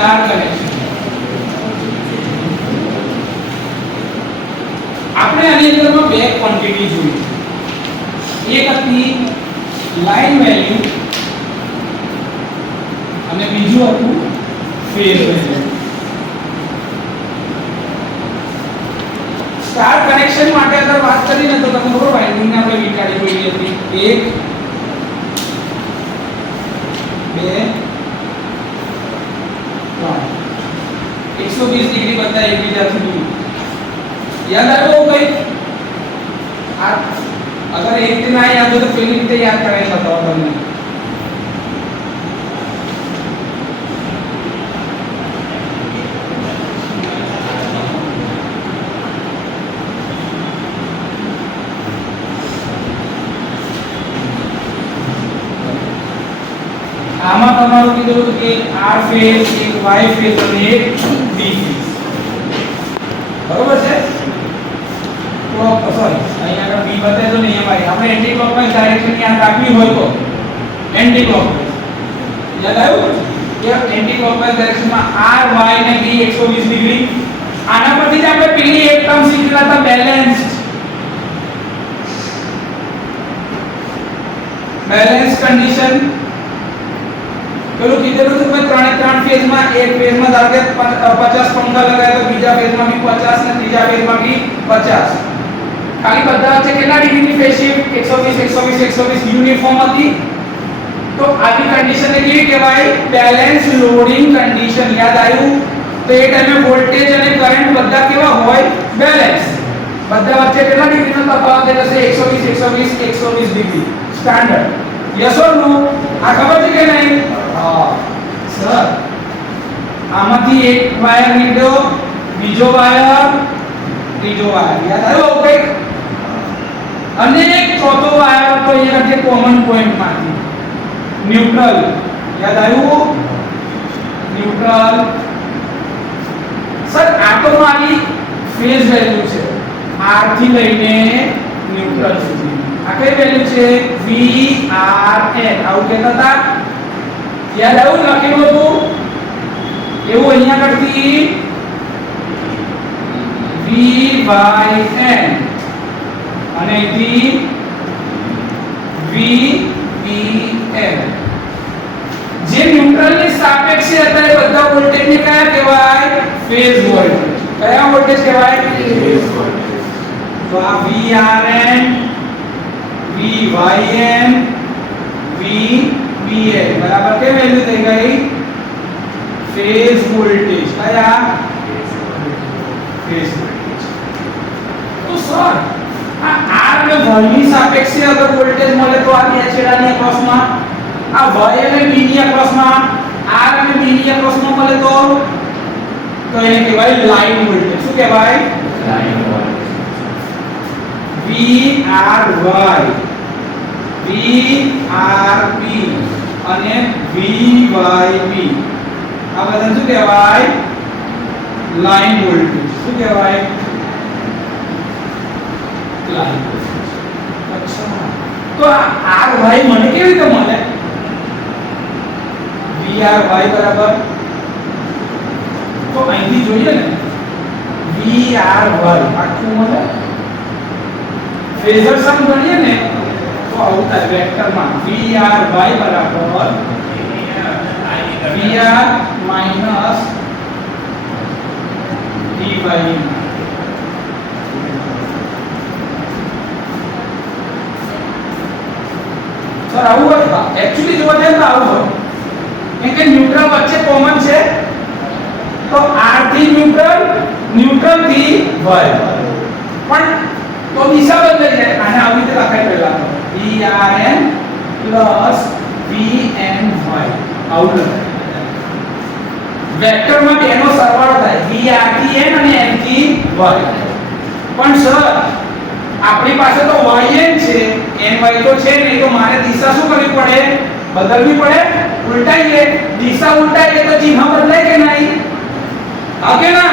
Star connection. આપણે આની અંદરમાં બે ક્વોન્ટિટી જોઈ. એક હતી લાઈન વેલ્યુ અને બીજું હતું ફેઝ વેલ્યુ. સ્ટાર કનેક્શન માટે અગર વાત કરીએ તો તમને ખબર વાઇન્ડિંગ ને આપણે વિચારી જોઈ હતી 1 2 3 120 ડિગ્રી બધા એકબીજાથી દૂર. યાદ આવ્યો કઈ? આ અગર એક दिन ના યાદ હોય તો પેલી રીતે યાદ કરાવી બતાવો તમને. આમાં તમારું કીધું હતું કે R ફેઝ, એક Y ફેઝ અને એક B ફેઝ. બરોબર છે? તો સોરી અહીંયા આગળ B બતાવ્યો ને અહીંયા ભાઈ આપણે એન્ટી ક્લોકવાઇઝ ડાયરેક્શન યાદ રાખવી હોય તો એન્ટી ક્લોકવાઇઝ યાદ આવ્યું કે એન્ટી ક્લોકવાઇઝ ડાયરેક્શનમાં R Y અને B 120 ડિગ્રી. આના પરથી જ આપણે પેલી એક ટર્મ શીખેલા હતા બેલેન્સ કન્ડિશન. પેલું કીધેલું છે કે ત્રણ ફેઝમાં એક ફેઝમાં ધારો કે 50 પંખા લગાય તો બીજા ફેઝમાં બી 50 ને ત્રીજા ફેઝમાં બી 50. ખાલી બધા વચ્ચે કેટલા ડિગ્રીની ફેઝ શિફ્ટ 120 યુનિફોર્મ હતી. તો આવી કન્ડિશનને કેવી કહેવાય? Balance loading condition. યાદ આવ્યું? તો એ ટાઈમે વોલ્ટેજ અને કરંટ બધા કેવા હોય? બેલેન્સ. બધા વચ્ચે કેટલા ડિગ્રીનો તફાવત હશે? 120 ડિગ્રી સ્ટાન્ડર્ડ. યસ ઓર નો? આ ખબર છે કે નહીં? હા સર. આમાંથી એક વાયર નીકળ્યો, બીજો વાયર, ત્રીજો વાયર. યાદ આવ્યો કઈક? અને એક ચોથો વાયર તો અહીંયા છે કોમન પોઈન્ટ માંથી ન્યુટ્રલ. યાદ આવ્યું? ન્યુટ્રલ. સર આ તો મારી ફેઝ વેલ્યુ છે R થી લઈને ન્યુટ્રલ સુધી. આ કઈ વેલ્યુ છે? VRN. આવું કહેતા હતા? યાદ આવ્યું? લખેલું હતું એવું અહીંયા કરતી VYN અને અહીંથી VBN. જે ન્યુટ્રલની સાપેક્ષે હતા એ બધા વોલ્ટેજને કયા કહેવાય? Phase voltage. કયા વોલ્ટેજ કહેવાય? Phase voltage. તો આ VRN, VYN, VBN બરાબર કે વેલ્યુ થઈ ગઈ? Phase voltage. કયા? Phase voltage. તો સર આ R અને Y ની સાપેક્ષે અગર વોલ્ટેજ મળે તો આ બે છેડાની અક્રોસમાં, આ Y અને B ની અક્રોસમાં, R અને B ની અક્રોસમાં મળે તો એને કહેવાય લાઈન વોલ્ટેજ. શું કહેવાય? Line voltage. VRY, VRB અને VYB આ બધા શું કહેવાય? Line voltage. શું કહેવાય? Line voltage. અચ્છા. તો આ RY મને કેવી રીતે મળે? VRY બરાબર તો અહીંથી જોઈએ ને VRY આખું મળે. ફેઝર સમ ગણીએ ને તો આવું થાય વેક્ટરમાં VRY બરાબર VR માઈનસ DY. સર આવું હોય? એક્ચ્યુઅલી જોવા જાય તો આવું હોય કેમ કે ન્યુટ્રલ વચ્ચે કોમન છે તો R થી ન્યુટ્રલ, ન્યુટ્રલ થી Y. પણ તો દિશા બદલાઈ જાય. આને આવી રીતે લખાય પહેલા VRN પ્લસ VNY આવું લખાય. વેક્ટરમાં બેનો સરવાળો થાય VR થી N અને N થી Y. પણ સર આપણી પાસે તો yn છે, ny તો છે નહીં, તો મારે દિશા શું કરવી પડે? બદલવી પડે. ઉલટાઈએ. દિશા ઉલટાઈએ તો ચિહ્ન બદલાય કે નહીં? હા કે ના?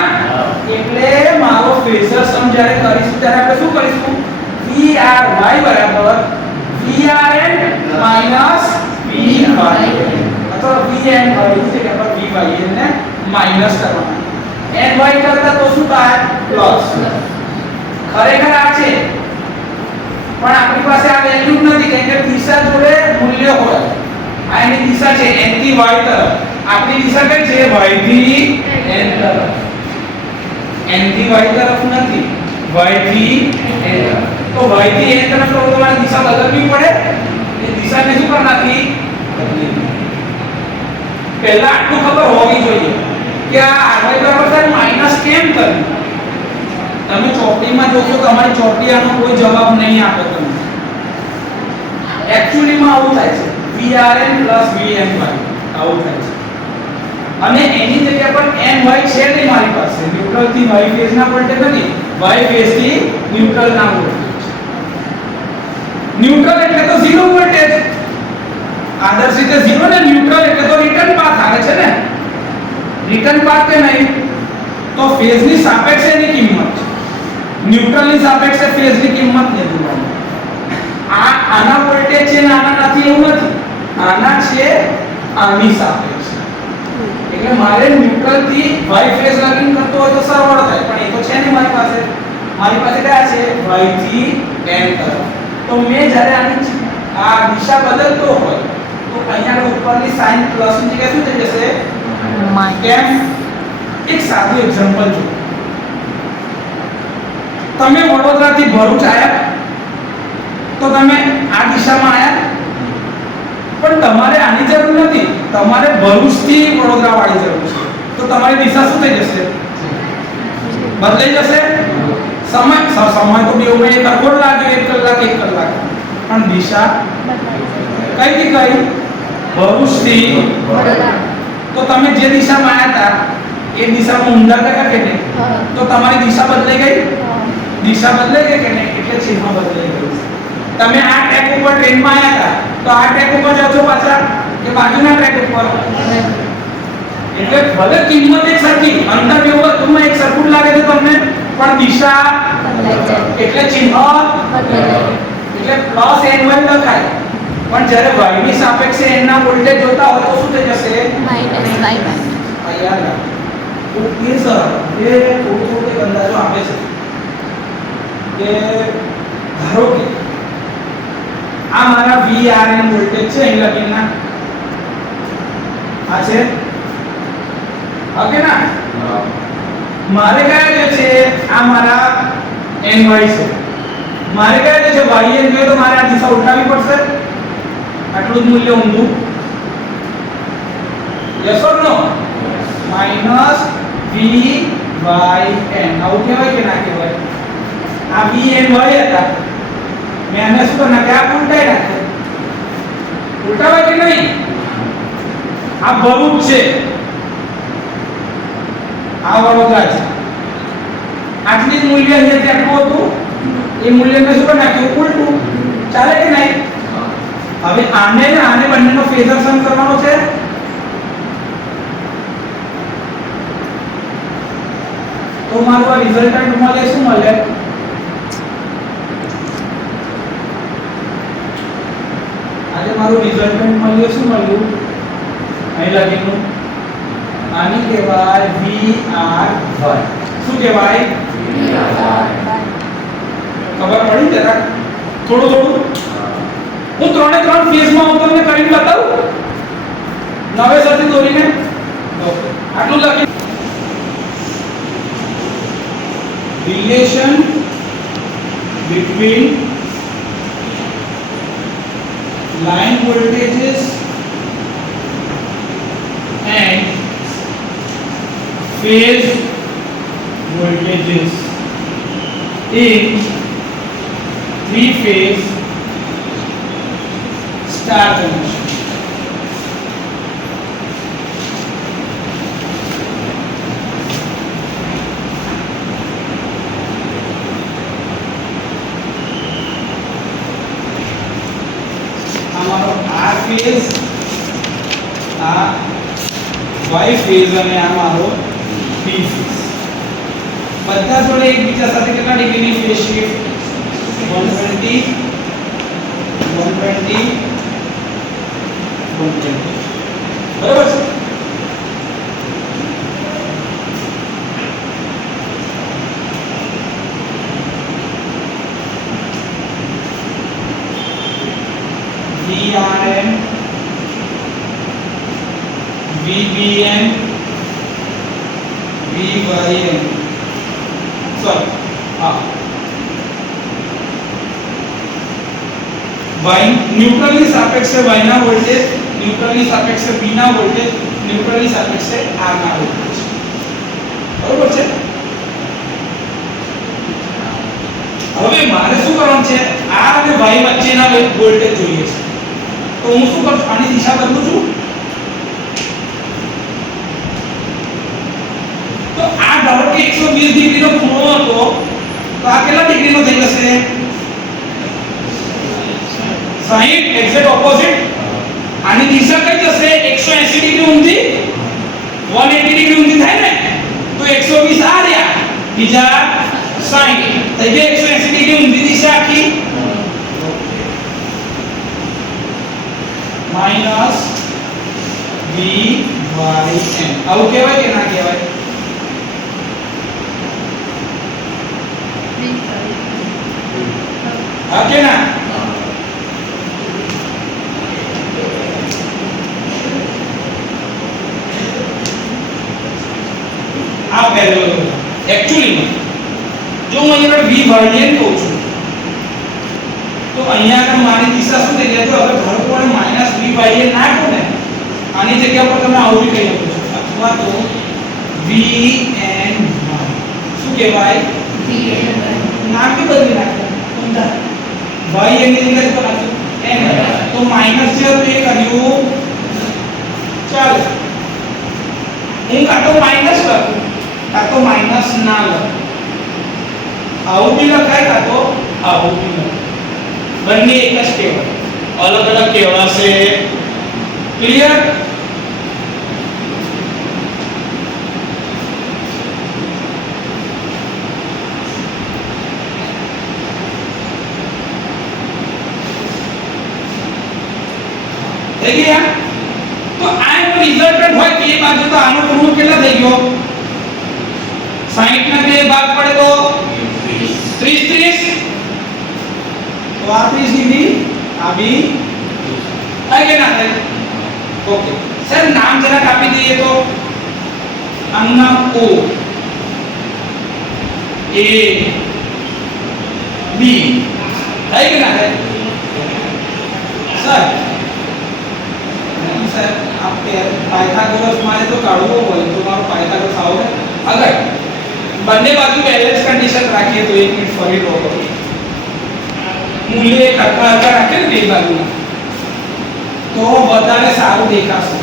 એટલે મારો ફેઝર સમ જ્યારે કરીશું ત્યારે આપણે શું કરીશું? VRY બરાબર VRN માઈનસ VY અથવા VN હોય છે કે VY y ને માઈનસ કરવાના ny કરતા તો શું થાય પ્લસ ખરેખર આ છે પણ આપણી પાસે આ વેલ્યુ નથી કેમ કે દિશા જોડે મૂલ્ય હોય આ એની દિશા છે n થી y તરફ આપણી દિશા કઈ છે y થી n તરફ n થી y તરફ નથી y થી n તરફ તો y થી n તરફ તો તમારે દિશા બદલવી પડે એ દિશાને શું કરનાથી બદલી પહેલા આટલું ખબર હોવી જોઈએ કે આ ry બરાબર થાય માઈનસ કેમ કરવું તમે ચોપડીમાં જોશો તમારી ચોપડી આનો કોઈ જવાબ નહીં આપે તમને એક્ચ્યુઅલી માં આવું થાય છે vrn vny આવું થાય છે અને એની જગ્યા પર ny છે નહીં મારી પાસે ન્યુટ્રલ થી y ફેઝ ના વોલ્ટેજ નથી y ફેઝ થી ન્યુટ્રલ ના વોલ્ટેજ ન્યુટ્રલ એટલે તો 0 વોલ્ટેજ આદર્શ રીતે 0 ને ન્યુટ્રલ એટલે તો રિટર્ન પાથ આવે છે ને રિટર્ન પાથ કે નહીં તો ફેઝ ની સાપેક્ષે એની કિંમત છે ન્યુટ્રલ ની સાપેક્ષે ફેઝ ની કિંમત લેવાની આના વોલ્ટેજ છે ને આના નથી એવું નથી આના છે આની સાપેક્ષે એટલે મારે ન્યુટ્રલ થી y ફેઝ લગીન કરતો હોય તો સરવાળો થાય પણ એ તો છે ને મારી પાસે કયા છે y થી n તરફ તો મેં જ્યારે આની આ દિશા બદલતો હોય તો અહીંયા ઉપરની સાઇન પ્લસ ની જગ્યાએ શું થઈ જશે કેમ એક સાદું એક્ઝામ્પલ જો તમે વડોદરા થી ભરૂચ આયા તો તમે આ દિશામાં આયા પણ તમારે આની જરૂર નથી તમારે ભરૂચ થી વડોદરા વાળી જરૂર છે તો તમારી દિશા શું થઈ જશે બદલાઈ જશે સમય તો બેઉમાં એક સરખો લાગ્યો 1 કલાક 1 કલાક પણ દિશા કઈ થી કઈ ભરૂચ થી વડોદરા તો તમે જે દિશામાં આયા હતા એ દિશામાં ઊંધા ગયા કે નહીં તો તમારી દિશા બદલાઈ ગઈ દિશા બદલાઈ ગઈ કે નહીં એટલે ચિહ્ન બદલાઈ ગયું તમે આ ટ્રેક ઉપર ટ્રેનમાં આયા હતા તો આ ટ્રેક ઉપર જાવ છો પાછા કે બાજુના ટ્રેક ઉપર એટલે ભલે કિંમત એક સરખી અંતર એવું તમને એક સરખું લાગે છે તમને પણ દિશા એટલે ચિહ્ન એટલે પ્લસ ny લખાય પણ જ્યારે y ની સાપેક્ષે n ના વોલ્ટેજ જોતા હોય તો શું થઈ જશે માઈનસ y આયા ઓકે સર એ થોડું અંદાજો આપે છે કે ધારો કે આ મારા vrn વોલ્ટેજ છે અહીં લખીના આ છે ઓકે ના મારે કયા જે છે આ મારા ny છે મારે કયા જે છે yn જોઈએ તો મારે આ દિશા ઉલટાવી પડશે આટલું જ મૂલ્ય ઊંધું yes or no minus vyn આવું કહેવાય કે ના કહેવાય આ vny હતા મેં આને શું કરી નાખ્યા ઉલટાઈ નાખ્યા ઉલટાવાય કે નહીં આ ભરૂચ છે આ વડોદરા છે આટલી જ મૂલ્ય અહીંયાથી આટલું હતું એ મૂલ્યને શું કરી નાખ્યું ઉલટું ચાલે કે નહીં હવે આને ને આને બંનેનો ફેઝર સમ કરવાનો છે તો મારું આ રિઝલ્ટન્ટ મળે શું મળે આજે મારું રિઝલ્ટન્ટ મળ્યું શું મળ્યું અહીં લખીનું આની કહેવાય vry શું કહેવાય ખબર પડી જરા થોડું હું ત્રણે ત્રણ ફેઝમાં હું તમને કરીને બતાવું નવેસરથી દોરીને આટલું લખી relation between line voltages and phase voltages in three phase star connection. हमारो R phase Y phase અને આ મારો B phase બધા જોડે એકબીજા સાથે કેટલા ડિગ્રીની ફેઝ શિફ્ટ 120 120 120 બરાબર છે VBN VYN सर हाँ y न्यूट्रल ની સાપેક્ષે y ના વોલ્ટેજ ન્યુટ્રલ ની સાપેક્ષે b ના વોલ્ટેજ ન્યુટ્રલ ની સાપેક્ષે r ના વોલ્ટેજ બરોબર છે હવે મારે શું કરવાનું છે r અને y વચ્ચેના વોલ્ટેજ જોઈએ છે તો હું શું કરું આની દિશા બદલું છું તો આ ધારો કે 120 ડિગ્રીનો ખૂણો હતો તો આ કેટલા ડિગ્રીનો થઈ જશે 60 એક્ઝેક્ટ ઓપોઝિટ આની દિશા કઈ જશે 180 ડિગ્રી ઊંધી 180 ડિગ્રી ઊંધી થાય ને તો 120 આ રહ્યા બીજા 60 થઈ ગઈ 180 ડિગ્રી ઊંધી દિશા આખી માઈનસ v y n આવું કહેવાય કે ના કહેવાય હા કે ના આ પેરેલલ એક્ચ્યુઅલી જો હું અહીંયા v વર્ડિયન કહું છું તો અહીંયા આગળ મારી દિશા શું થઈ જાય તો અગર ધારો કે મને માઈનસ v વર્ડિયન નાખો ને આની જગ્યા પર તમે આવું બી કહી શકો છો અથવા તો v n શું કહેવાય નામ કે બદલી નાખો y n ની જગ્યાએ તો નાખો n તો માઈનસ છે તો એ કર્યું ચાલ હું કાં તો માઈનસ લખું કાં તો માઈનસ ના લખું આવું બી લખાય કાં તો આવું બી લખાય બંને એક જ કહેવાય અલગ અલગ કહેવાશે ક્લિયર થઈ ગયા તો આ એનો રિઝલ્ટન્ટ હોય કે એ બાજુ તો આનો ખૂણો કેટલા થઈ ગયો 60 ના બે ભાગ પડે તો 30 તો આ 30 ડિગ્રી આ બી થાય કે ના થાય ઓકે સર નામ જરાક આપી દઈએ તો આનું નામ O A B થાય કે ના થાય સર सर आपके पाइथागोरस माने तो काढવો હોય તો મારો પાયથાગોરસ આવડે અગર બંને બાજુ બેલેન્સ કન્ડિશન રાખીએ તો 1 મિનિટ ફરી ડ્રો કરો મૂલ્ય એક હરખા રાખે ને બે બાજુના તો વધારે સારું દેખાશે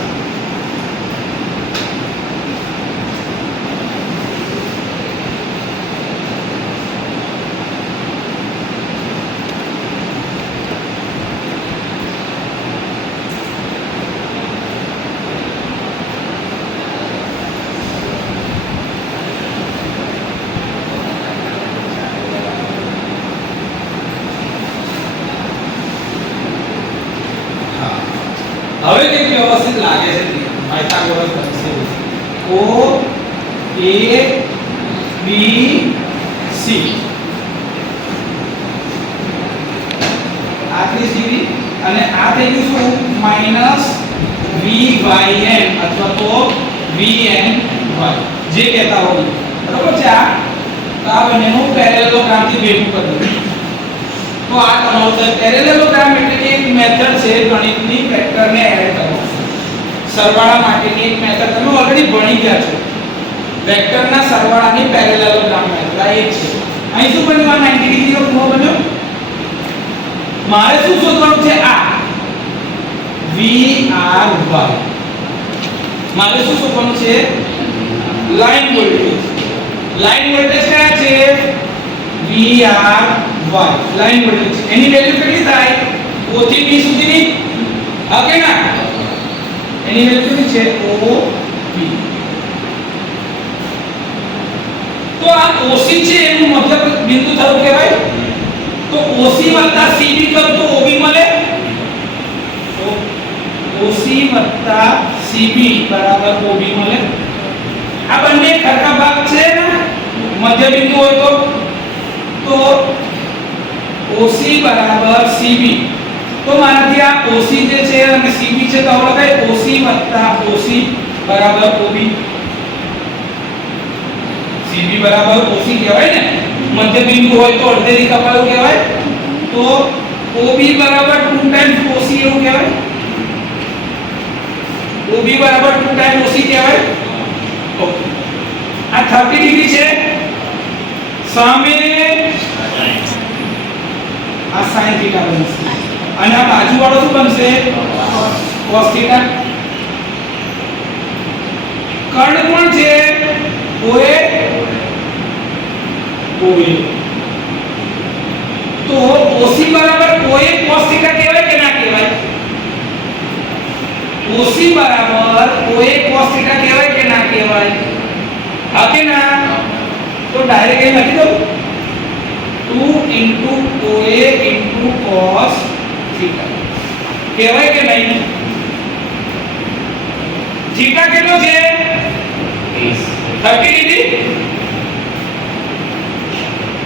હવે કે વ્યવસ્થિત લાગે છે પાયથાગોરસ બનશે O A B C આ 30 ડિગ્રી અને આ થઈ ગયું શું માઈનસ v y n અથવા તો v n y જે કહેતા હોય બરોબર છે આ બંનેનું પેરેલલોગ્રામ થી ભેગું કરી દો તો આ તમારું પેરેલલોગ્રામ એટલે કે એક મેથડ છે ગણિતની વેક્ટરને એડ કરવાનો સરવાળા માટેની એક મેથડ તમે ઓલરેડી ભણી ગયા છો વેક્ટરના સરવાળાની પેરેલલોગ્રામ મેથડ આ એક છે અહીં શું બન્યું આ 90 ડિગ્રીનો ખૂણો બન્યો મારે શું શોધવાનું છે આ v r y મારે શું શોધવાનું છે લાઈન વોલ્ટેજ કયા છે v r y line voltage એની વેલ્યુ કેટલી થાય o થી b સુધીની ઓકે ના એની વેલ્યુ કેટલી છે o b તો આ OC છે એનું મતલબ બિંદુ થયું કહેવાય તો OC + CB કરું તો OB મળે તો OC + CB = OB મળે આ બંને સરખા ભાગ છે ને મધ્ય બિંદુ હોય તો OC = CB તો મારાથી આ OC જે છે અને CB છે તો લખાય OC + OC બરાબર OB, CB બરાબર OC કહેવાય ને, મધ્ય બિંદુ હોય તો અડધેથી કપાયું કહેવાય, તો OB બરાબર 2 ટાઈમ્સ OC એવું કહેવાય, OB બરાબર 2 ટાઈમ્સ OC કહેવાય. ઓકે, આ 30 ડિગ્રી છે, સામે આ sin થીટા બનશે અને આ બાજુવાળો શું બનશે? cos theta. કર્ણ કોણ છે? OA OA. તો OC બરાબર OA cos થીટા કહેવાય કે ના કહેવાય? OC બરાબર OA cos થીટા કહેવાય કે ના કહેવાય? હા કે ના? તો ડાયરેક્ટ એ લખી દઉં 2 into OA into cos theta કહેવાય કે નહીં? થીટા કેટલો છે? 30 ડિગ્રી.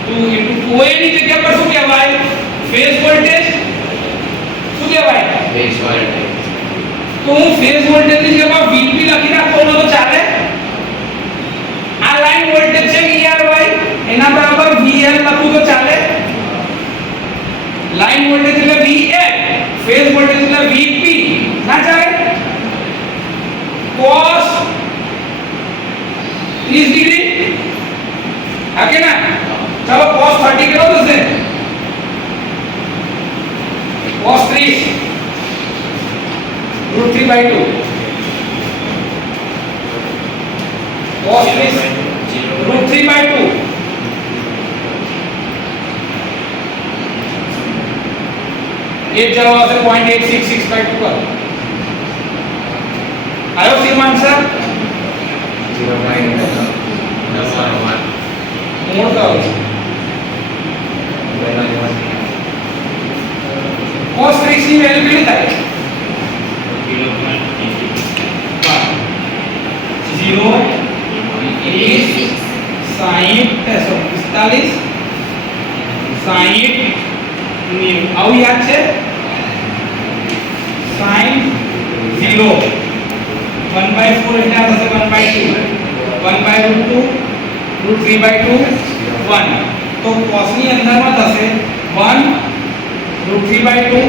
2 into OA ની જગ્યા પર શું કહેવાય? Phase voltage. શું કહેવાય? Phase voltage. તો હું ફેઝ વોલ્ટેજ ની જગ્યામાં VP લખી નાખતો તો ચાલે? આ લાઈન વોલ્ટેજ છે VRY, એના બરાબર VL લખું તો ચાલે? લાઈન વોલ્ટેજ એટલે VL, ફેઝ વોલ્ટેજ એટલે VP, ના ચાલે? cos 30 ડિગ્રી, હા કે ના? ચલો cos 30 કેટલો થશે? cos 30 √3/2, cos 30 √3/2, एक जवाब આવશે 0.8662 પર. આયો સેમ આન્સર? 0.911 મોડ કરો. cos 30 ની વેલ્યુ કેટલી થાય? 0 45 60 આવું યાદ છે? sin 0 1/4 એટલે આ થશે 1/2, 1/√2 √3/2 1. તો cos ની અંદરમાં થશે 1 √3/2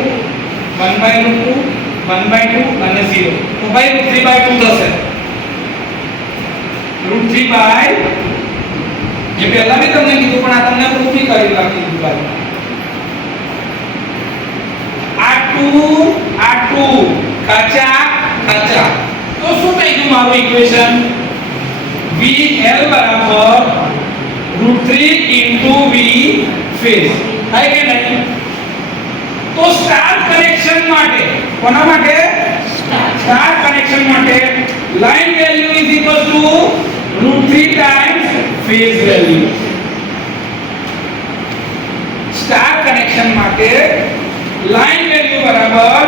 1/√2 1/2 અને 0. તો ભાઈ √3/2 થશે. √3 જે પહેલા મેં તમને કીધું પણ આ તમને પ્રૂફ બી કરી નાખી દીધું ભાઈ. આ 2 ખાચા ખાચા. તો શું થઈ ગયું મારું ઇક્વેશન? VL બરાબર √3 V ફેઝ. થાય કે નહીં? તો સ્ટાર કનેક્શન માટે, કોના માટે? સ્ટાર કનેક્શન માટે line value is equal to √3 times phase value. Star connection માટે લાઈન વેલ્યુ બરાબર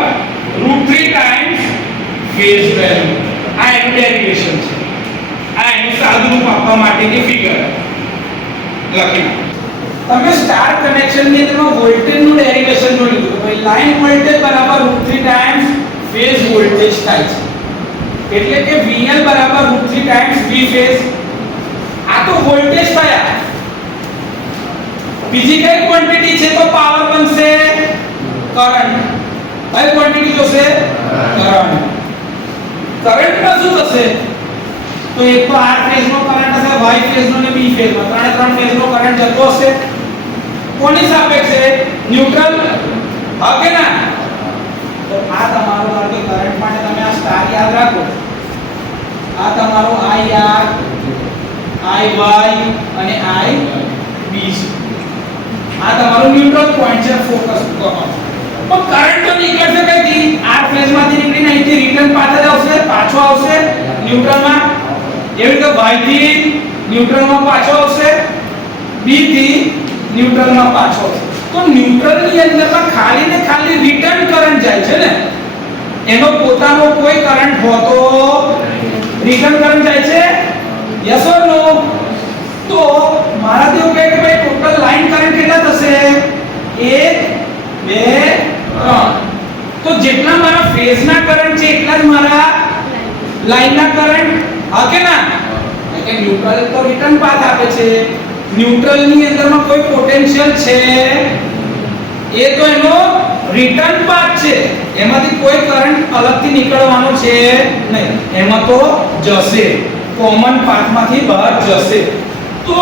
√3 ટાઈમ્સ ફેઝ વેલ્યુ. આ એનું ડેરિવેશન છે. આ એનું સાદુરૂપ આપવા માટેની ફિગર લખી નાખો. તમે સ્ટાર કનેક્શન ની અંદર વોલ્ટેજ નું ડેરિવેશન જોઈ લીધું. ભાઈ લાઈન વોલ્ટેજ બરાબર √3 ટાઈમ્સ ફેઝ વોલ્ટેજ થાય છે. એટલે કે VL બરાબર √3 ટાઈમ્સ V ફેઝ. આ તો વોલ્ટેજ થયા. બીજી કઈ ક્વોન્ટિટી છે? તો પાવર બનશે કરંટ. કઈ ક્વોન્ટિટી જોશે? કરંટ. કરંટમાં શું થશે? તો એક તો R ફેઝ નો કરંટ હશે, Y ફેઝ નો અને B ફેઝ નો, ત્રણ ફેઝ નો કરંટ જતો હશે. કોની સાપેક્ષે? ન્યુટ્રલ. હા કે ના? તો આ તમારો ધારો કે કરંટ માટે તમે આ સ્ટાર યાદ રાખો. આ તમારો IR, IY અને IB છે. આ તમારું ન્યુટ્રલ પોઈન્ટ છે, ફોકસ કરો. પણ કરંટ તો નીકળશે કઈથી? R ફેઝ માંથી નીકળીને અહીંથી રિટર્ન પાછો આવશે ન્યુટ્રલમાં. એવી રીતે Y થી ન્યુટ્રલમાં પાછો આવશે, B થી ન્યુટ્રલમાં પાછો આવશે. તો ન્યુટ્રલની અંદરમાં ખાલી ને ખાલી રિટર્ન કરંટ જાય છે ને, એનો પોતાનો કોઈ કરંટ હોતો રિટર્ન કરંટ જાય છે. યસ ઓર નો? તો મારા દેવું કહે કે ભાઈ ટોટલ લાઈન કરંટ કેટલા થશે? 1 2 3. તો જેટલા મારા ફેઝના કરંટ છે એટલા જ મારા લાઈનના કરંટ હા કે ના કે ન્યુટ્રલ તો રિટર્ન પાથ આપે છે ન્યુટ્રલ ની અંદરમાં કોઈ પોટેન્શિયલ છે એ તો એનો રિટર્ન પાથ છે એમાંથી કોઈ કરંટ અલગથી નીકળવાનો છે નહીં એમાં તો જશે કોમન પાથમાંથી બહાર જશે તો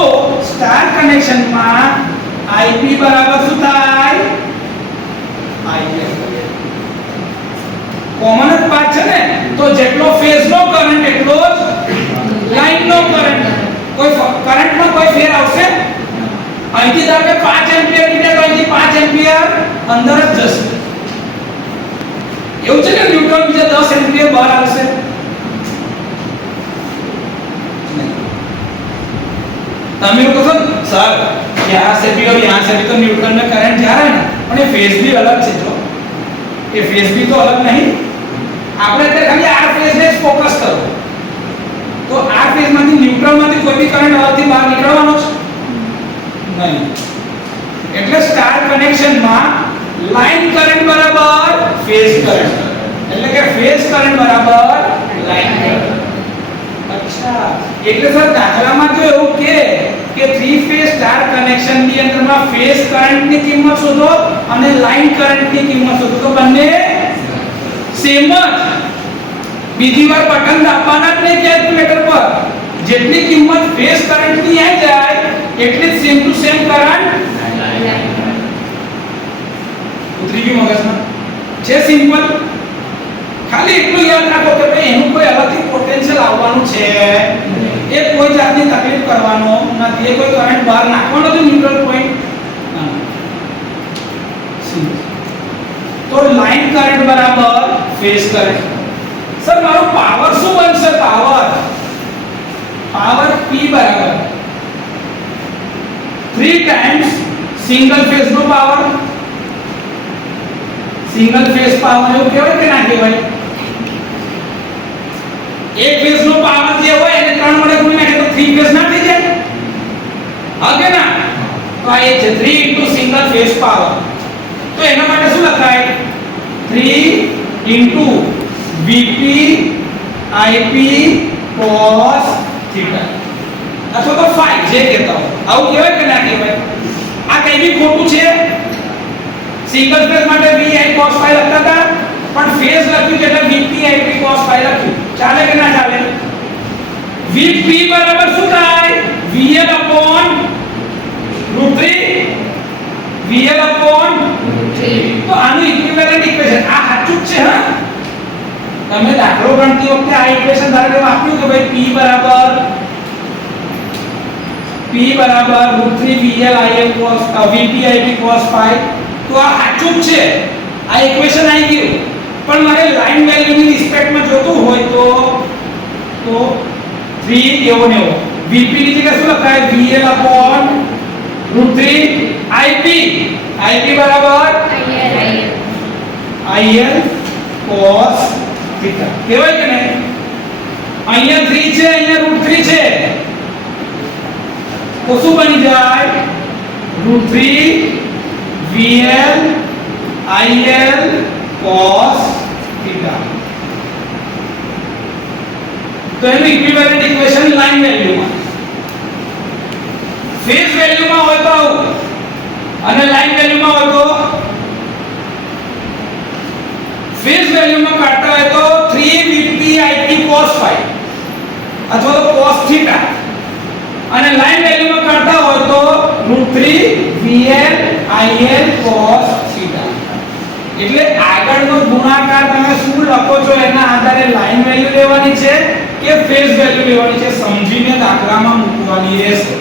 સ્ટાર કનેક્શનમાં IP બરાબર શું થાય IL કોમન જ પાથ છે ને તો જેટલો ફેઝ નો કરંટ એટલો જ લાઈન નો કરંટ કોઈ કરંટ માં કોઈ ફેર આવશે અહીંથી ધારો કે 5 એમ્પિયર નીકળે તો અહીંથી 5 એમ્પિયર અંદર જ જશે એવું છે કે ન્યુટ્રલ બીજા 10 એમ્પિયર બહાર આવશે તમે લોકો કહો સર यहाँ से भी और यहाँ से भी तो न्यूट्रल में करंट जा रहा है ना और ये फेज भी अलग है जो ये फेज भी तो अलग नहीं આપણે તે ખાલી આ ફેઝ ને ફોકસ કરો તો આ ફેઝ માંથી ન્યુટ્રલ માંથી કોઈ બી કરંટ અલગથી બહાર નીકળવાનો છે નહીં એટલે સ્ટાર કનેક્શન માં લાઈન કરંટ બરાબર ફેઝ કરંટ એટલે કે ફેઝ કરંટ બરાબર લાઈન કરંટ અચ્છા એટલે સર દાખલામાં જો એવું કે 3 ફેઝ સ્ટાર કનેક્શન ની અંદરમાં ફેઝ કરંટ ની કિંમત શોધો અને લાઈન કરંટ ની કિંમત શોધો તો બંને સેમ જ બીજી વાર બટન દાબવાના જ નહીં કેલ્ક્યુલેટર પર જેટલી કિંમત ફેઝ કરંટ ની આવી જાય એટલી સેમ ટુ સેમ કરંટ ઉતરી ગયું મગજમાં છે સિમ્પલ ખાલી એટલું યાદ રાખો કે ભાઈ એનું કોઈ અલગથી પોટેન્શિયલ આવવાનું છે એ કોઈ જાતની તકલીફ કરવાનો નથી એ કોઈ કરંટ બહાર નાખવાનો છે ન્યુટ્રલ પોઈન્ટ તો લાઈન કરંટ બરાબર ફેઝ કરંટ સર મારો પાવર શું બનશે પાવર P બરાબર 3 ટાઈમ્સ સિંગલ ફેઝ નો પાવર સિંગલ ફેઝ પાવર એવું કહેવાય કે ના કહેવાય એક ફેઝ નો પાવર જે હોય એને 3 વડે ગુણી નાખે તો 3 ફેઝ ના થઈ જાય હા કે ના તો આ એ છે 3 ઇન્ટુ સિંગલ ફેઝ પાવર તો એના માટે શું લખાય 3 into Vp Ip cos theta અથવા તો phi જે કહેતા હો આવું કહેવાય કે ના કહેવાય આ કઈ બી ખોટું છે સિંગલ ફેઝ માટે V I cos phi લખતા હતા પણ ફેઝ લખ્યું એટલે Vp Ip cos phi લખ્યું ચાલે કે ના ચાલે Vp બરાબર શું થાય VL upon √3 VL upon √3 તો આનું ઇક્વિવેલન્ટ ઇક્વેશન આ સાચું છે હા તમે દાખલો ગણતી વખતે આ ઇક્વેશન ધારો કે આપ્યું કે ભાઈ P બરાબર √3 VL IL cos Vp Ip cos phi તો આ સાચું છે આ ઇક્વેશન આવી ગયું પણ મારે લાઈન વેલ્યુની રિસ્પેક્ટમાં જોતું હોય તો 3 એવો ને એવો Vp ની જગ્યાએ શું લખાય VL upon √3 Ip બરાબર IL cos theta કેવાય કે નહીં અહીંયા 3 છે અહીંયા √3 છે તો શું બની જાય √3 VL IL cos theta તો એનું ઇક્વિવેલન્ટ ઇક્વેશન લાઈન વેલ્યુમાં ફેઝ વેલ્યુમાં હોય તો અને લાઈન વેલ્યુમાં હોય તો ફેઝ વેલ્યુમાં કાઢતા હોય તો 3 Vp Ip cos phi અથવા તો cos theta અને લાઈન વેલ્યુમાં કાઢતા હોય તો √3 VL IL cos theta એટલે આગળનો ગુણાકાર તમે શું લખો છો એના આધારે લાઈન વેલ્યુ લેવાની છે કે ફેઝ વેલ્યુ લેવાની છે સમજીને દાખલામાં મૂકવાની રહેશે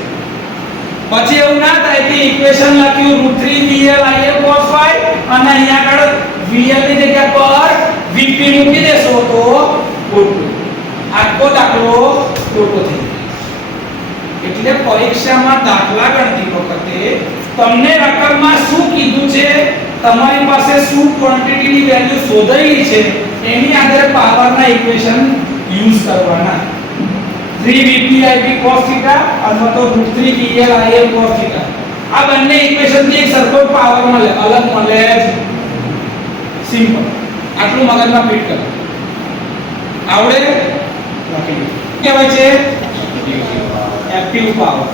પછી એવું ના થાય કે ઇક્વેશન લખ્યું √3 VL IL cos phi અને અહીંયા આગળ VL ની જગ્યા પર Vp મૂકી દેશો તો ખોટું આખો દાખલો ખોટો થઈ જાય એટલે પરીક્ષામાં દાખલા ગણતી વખતે તમને રકમમાં શું કીધું છે તમારી પાસે શું ક્વોન્ટિટીની વેલ્યુ શોધાયેલી છે એની આધારે પાવરના ઇક્વેશન યુઝ કરવાના 3 Vp Ip cos theta અથવા તો √3 VL IL cos theta આ બંને ઇક્વેશન થી એક સરખો પાવર મળે અલગ મળે જ સિમ્પલ આટલું મગજમાં ફિટ કરો આવડે લખી દો કહેવાય છે એક્ટિવ પાવર.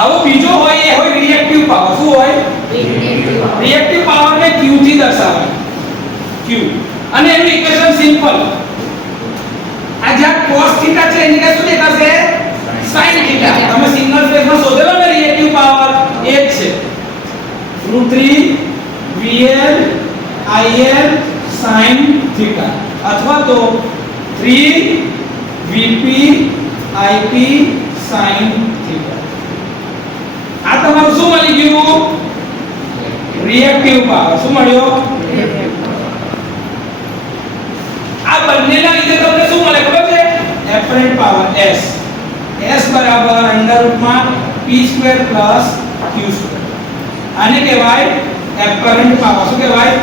આવો બીજો હોય એ હોય રિએક્ટિવ પાવર. શું હોય? રિએક્ટિવ પાવર ને q થી દર્શાવાય. q અને એનું ઇક્વેશન સિમ્પલ. આ જ્યાં cos થીટા છે એની જગ્યાએ શું દેખાશે? sin theta. તમે સિંગલ ફેઝ માં શોધેલો ને રિએક્ટિવ પાવર એ જ છે. √3 VL IL sin થીટા અથવા તો 3 VP IP sin થીટા. આ તમારું શું મળી ગયું? Reactive power. શું મળ્યો? આ બંનેના લીધે તમને શું મળે ખબર છે? Apparent power S. S બરાબર √ p² + q². આને કહેવાય એપરન્ટ પાવર. શું કહેવાય?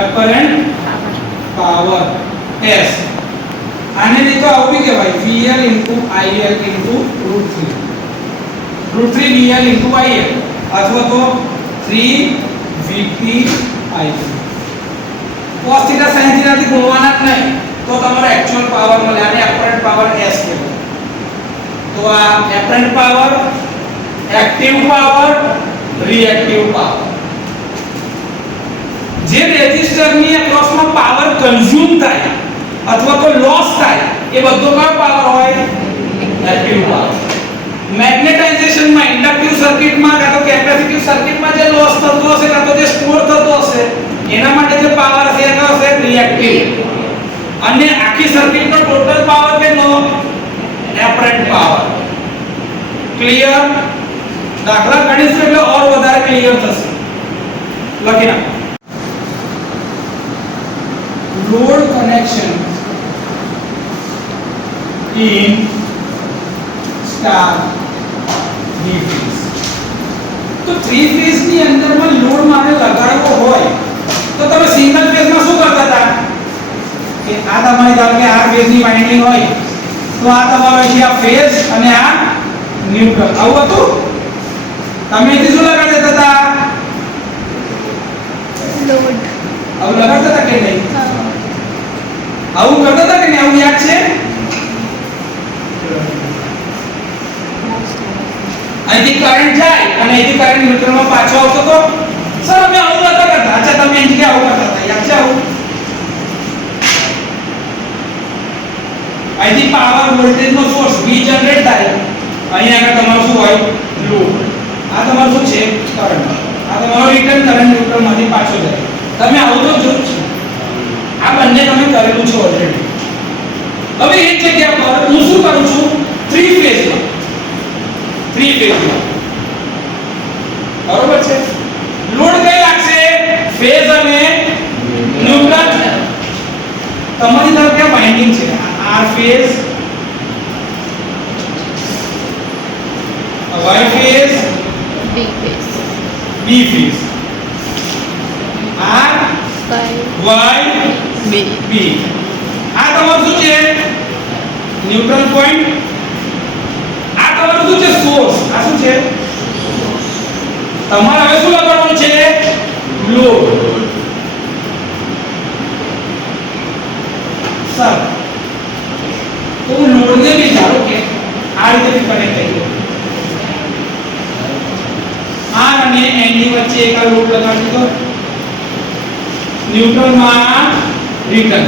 Apparent power S. આને નહીં તો આવું બી કહેવાય VL * IL * √3 VL * IL અથવા તો 3 VP IP. cos θ sin θ થી ગુણવાના જ નહીં તો તમારો એક્ચ્યુઅલ પાવર મળે. આને એપરન્ટ પાવર S કહેવાય. તો આ apparent power, active power, reactive power. જે રેઝિસ્ટરની એક્રોસમાં પાવર કન્ઝ્યુમ થાય અથવા તો લોસ થાય એ બધો કયો પાવર હોય? Active power. મેગ્નેટાઇઝેશનમાં ઇન્ડક્ટિવ સર્કિટમાં કાં તો કેપેસિટિવ સર્કિટમાં જે લોસ થતો હશે કાં તો જે સ્ટોર થતો હશે એના માટે જે પાવર હશે એ કયો હશે? રિએક્ટિવ. અને આખી સર્કિટનો ટોટલ પાવર કેટલો? Apparent power. ક્લિયર? દાખલા ગણીશું એટલે ઓર વધારે ક્લિયર થશે. લખી નાખો. Load connection in star 3 phase. તો 3 ફેઝ ની અંદરમાં લોડ મારે લગાડવો હોય તો તમે સિંગલ ફેઝ માં શું કરતા હતા કે આ તમારી ધારો કે આ ફેઝ ની વાઇન્ડિંગ હોય તો આ તમારો છે આ ફેઝ અને આ ન્યુટ્રલ. આવું હતું? તમે અહીંથી શું લગાડી દેતા હતા? લોડ. આવું લગાડતા હતા કે નહીં? આવું કરતા હતા કે નહીં? આવું યાદ છે? અહીંથી કરંટ જાય અને અહીંથી કરંટ ન્યુટ્રલમાં પાછો આવતો તો સર અમે આવું નતા કરતા. અચ્છા તમે અહીંથી આવું કરતા હતા. યાદ છે આવું? અહીંથી પાવર વોલ્ટેજનો સોર્સ V જનરેટ થાય. અહીં આગળ તમારું શું હોય? લોડ. આ તમારું શું છે? કરંટ. આ તમારો રિટર્ન કરંટ ન્યુટ્રલમાંથી પાછો જાય. તમે આવું તો જોયું છે. આ બંને તમે કરેલું છે ઓલરેડી. હવે એક જગ્યા પર હું શું કરું છું? 3 ફેઝમાં. 3 ફેઝમાં. બરોબર છે? લોડ કઈ લાગશે? ફેઝ અને ન્યુટ્રલ. તમારી તરફ ક્યાં વાઇન્ડિંગ છે? R phase, Y phase, B phase. B phase. R Y B. B. આ તમારું શું છે? Neutral point. આ તમારું શું છે? સોર્સ. આ શું છે? તમારે હવે શું લગાડવાનું છે? લોડ. સર તો લોડને બી ધારો કે આ રીતે બી કનેક્ટ થઈ ગયો. R અને N ની વચ્ચે એક લોડ લગાડી દો. ન્યુટ્રલમાં રિટર્ન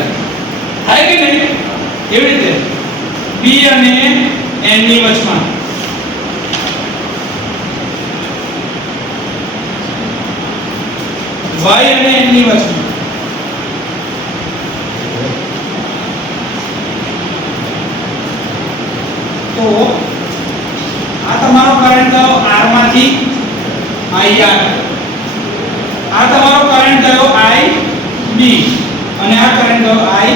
થાય કે નહીં? કેવી રીતે? B અને N ની વચમાં Y અને N ની વચમાં તો આ તમારો કરંટ ગયો R માંથી IR. આ તમારો કરંટ ગયો IB અને આ કરંટ ગયો IY.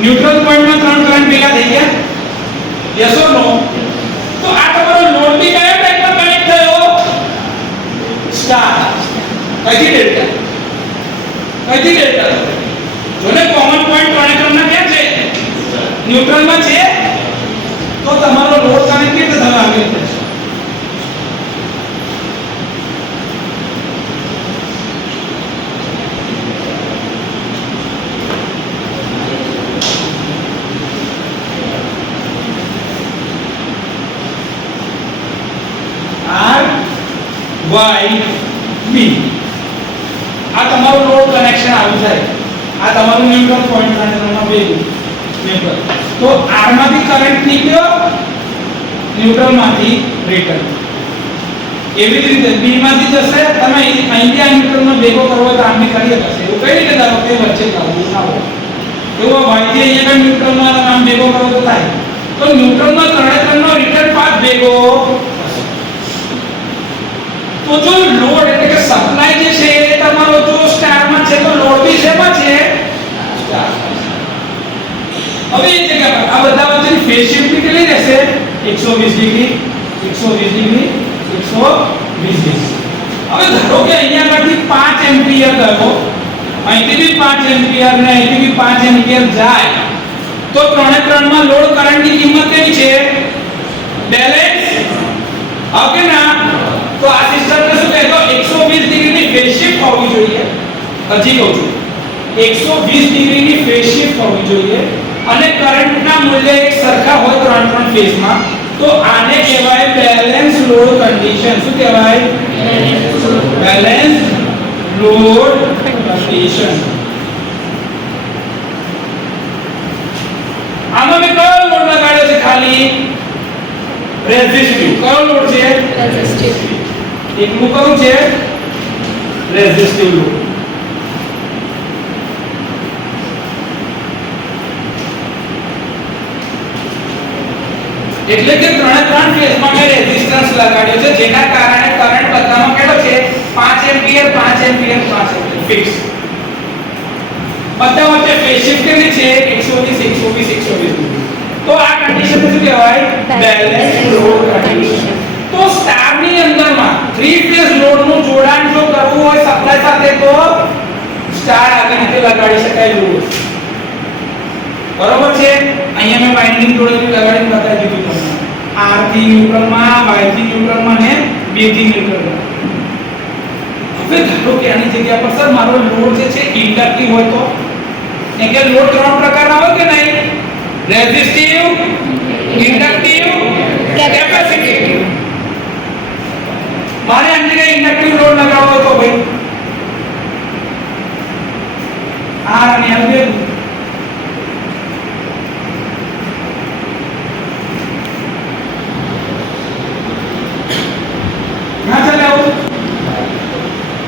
ન્યુટ્રલ પોઈન્ટમાં ત્રણ કરંટ ભેગા થઈ ગયા. યસ ઓર નો? તો આ તમારો લોડ બી કયા ટાઈપમાં કનેક્ટ થયો? સ્ટાર. કઈથી ડેલ્ટા? કઈથી ડેલ્ટા? જોને કોમન પોઈન્ટ કનેક્ટરના ક્યાં છે? ન્યુટ્રલમાં છે. તો તમારો લોડ કનેક્ટ કેવી રીતે થવા આવી છે? YB આ તમારું લોડ કનેક્શન આવું થાય આ તમારું ન્યુટ્રલ પોઈન્ટ ટ્રાન્સફોર્મર ભેગું ન્યુટ્રલ તો R માંથી કરંટ નીકળ્યો ન્યુટ્રલ માંથી રિટર્ન એવી જ રીતે B માંથી જશે તમે અહીંથી આ ન્યુટ્રલ નો ભેગો કરવો તો આમ બી કરી શકશે એવું કઈ રીતે ધારો કે વચ્ચે કરવું ના હોય એવો Y થી અહીંયા કઈ ન્યુટ્રલ નો આમ ભેગો કરવો તો થાય તો ન્યુટ્રલ નો ત્રણેત્રણનો રિટર્ન પાથ ભેગો તો જો લોડ એટલે કે સપ્લાય જે છે એ તમારો જો સ્ટાર માં છે તો લોડ બી શેમાં છે સ્ટાર હવે એ જગ્યા પર આ બધા વચ્ચેની ફેઝ શિફ્ટ કેટલી રહેશે 120 ડિગ્રી 120 ડિગ્રી 120 ડિગ્રી હવે ધારો કે અહીંયા આગળથી 5 એમ્પિયર ગયો અહીંથી બી 5 એમ્પિયર ને અહીંથી બી 5 એમ્પિયર જાય તો 3 માં લોડ કરંટની કિંમત કેવી છે બેલેન્સ ઓકે ના તો આ સિસ્ટમને શું કહેતો 120 ડિગ્રીની ફેઝ શિફ્ટ હોવી જોઈએ હજી કહું છું 120 ડિગ્રીની ફેઝ શિફ્ટ હોવી જોઈએ અને કરંટના મૂલ્ય એક સરખા હોય ત્રણ ફેઝમાં તો આને કહેવાય બેલેન્સ લોડ કન્ડિશન શું કહેવાય બેલેન્સ લોડ કન્ડિશન આમાં મેં કયો લોડ લગાડ્યો છે ખાલી રેઝિસ્ટિવ કયો લોડ છે રેઝિસ્ટિવ એકલું કયું છે રેઝિસ્ટિવ લોડ એટલે કે ત્રણ ફેઝમાં મેં રેઝિસ્ટન્સ લગાડ્યો છે જેના કારણે કરંટ બધામાં કેટલો છે 5 એમ્પિયર 5 એમ્પિયર 5 એમ્પિયર ફિક્સ બધા વચ્ચે ફેઝ શિફ્ટ કેટલી છે 120 120 120 તો આ કન્ડિશન શું કહેવાય બેલેન્સ લોડ કન્ડિશન તો સ્ટાર ની અંદરમાં 3 ફેઝ લોડ નું જોડાણ જો કરવું હોય સપ્લાય સાથે તો સ્ટાર આગળ રીતે લગાડી શકાય લોડ બરોબર છે અહીંયા મેં વાઇન્ડિંગ જોડેલી લગાડીને બતાવી દીધું તમને R થી ન્યુટ્રલ માં Y થી ન્યુટ્રલ માં ને B થી ન્યુટ્રલ માં હવે ધારો કે આની જગ્યા પર સર મારો લોડ જે છે ઇન્ડક્ટિવ હોય તો એટલે લોડ ત્રણ પ્રકારના હોય કે નહીં રેઝિસ્ટિવ ઇન્ડક્ટિવ કેપેસિટિવ મારે આની જગ્યાએ ઇન્ડક્ટિવ લોડ લગાવવો તો ભાઈ R અને L બે ના ચાલે આવું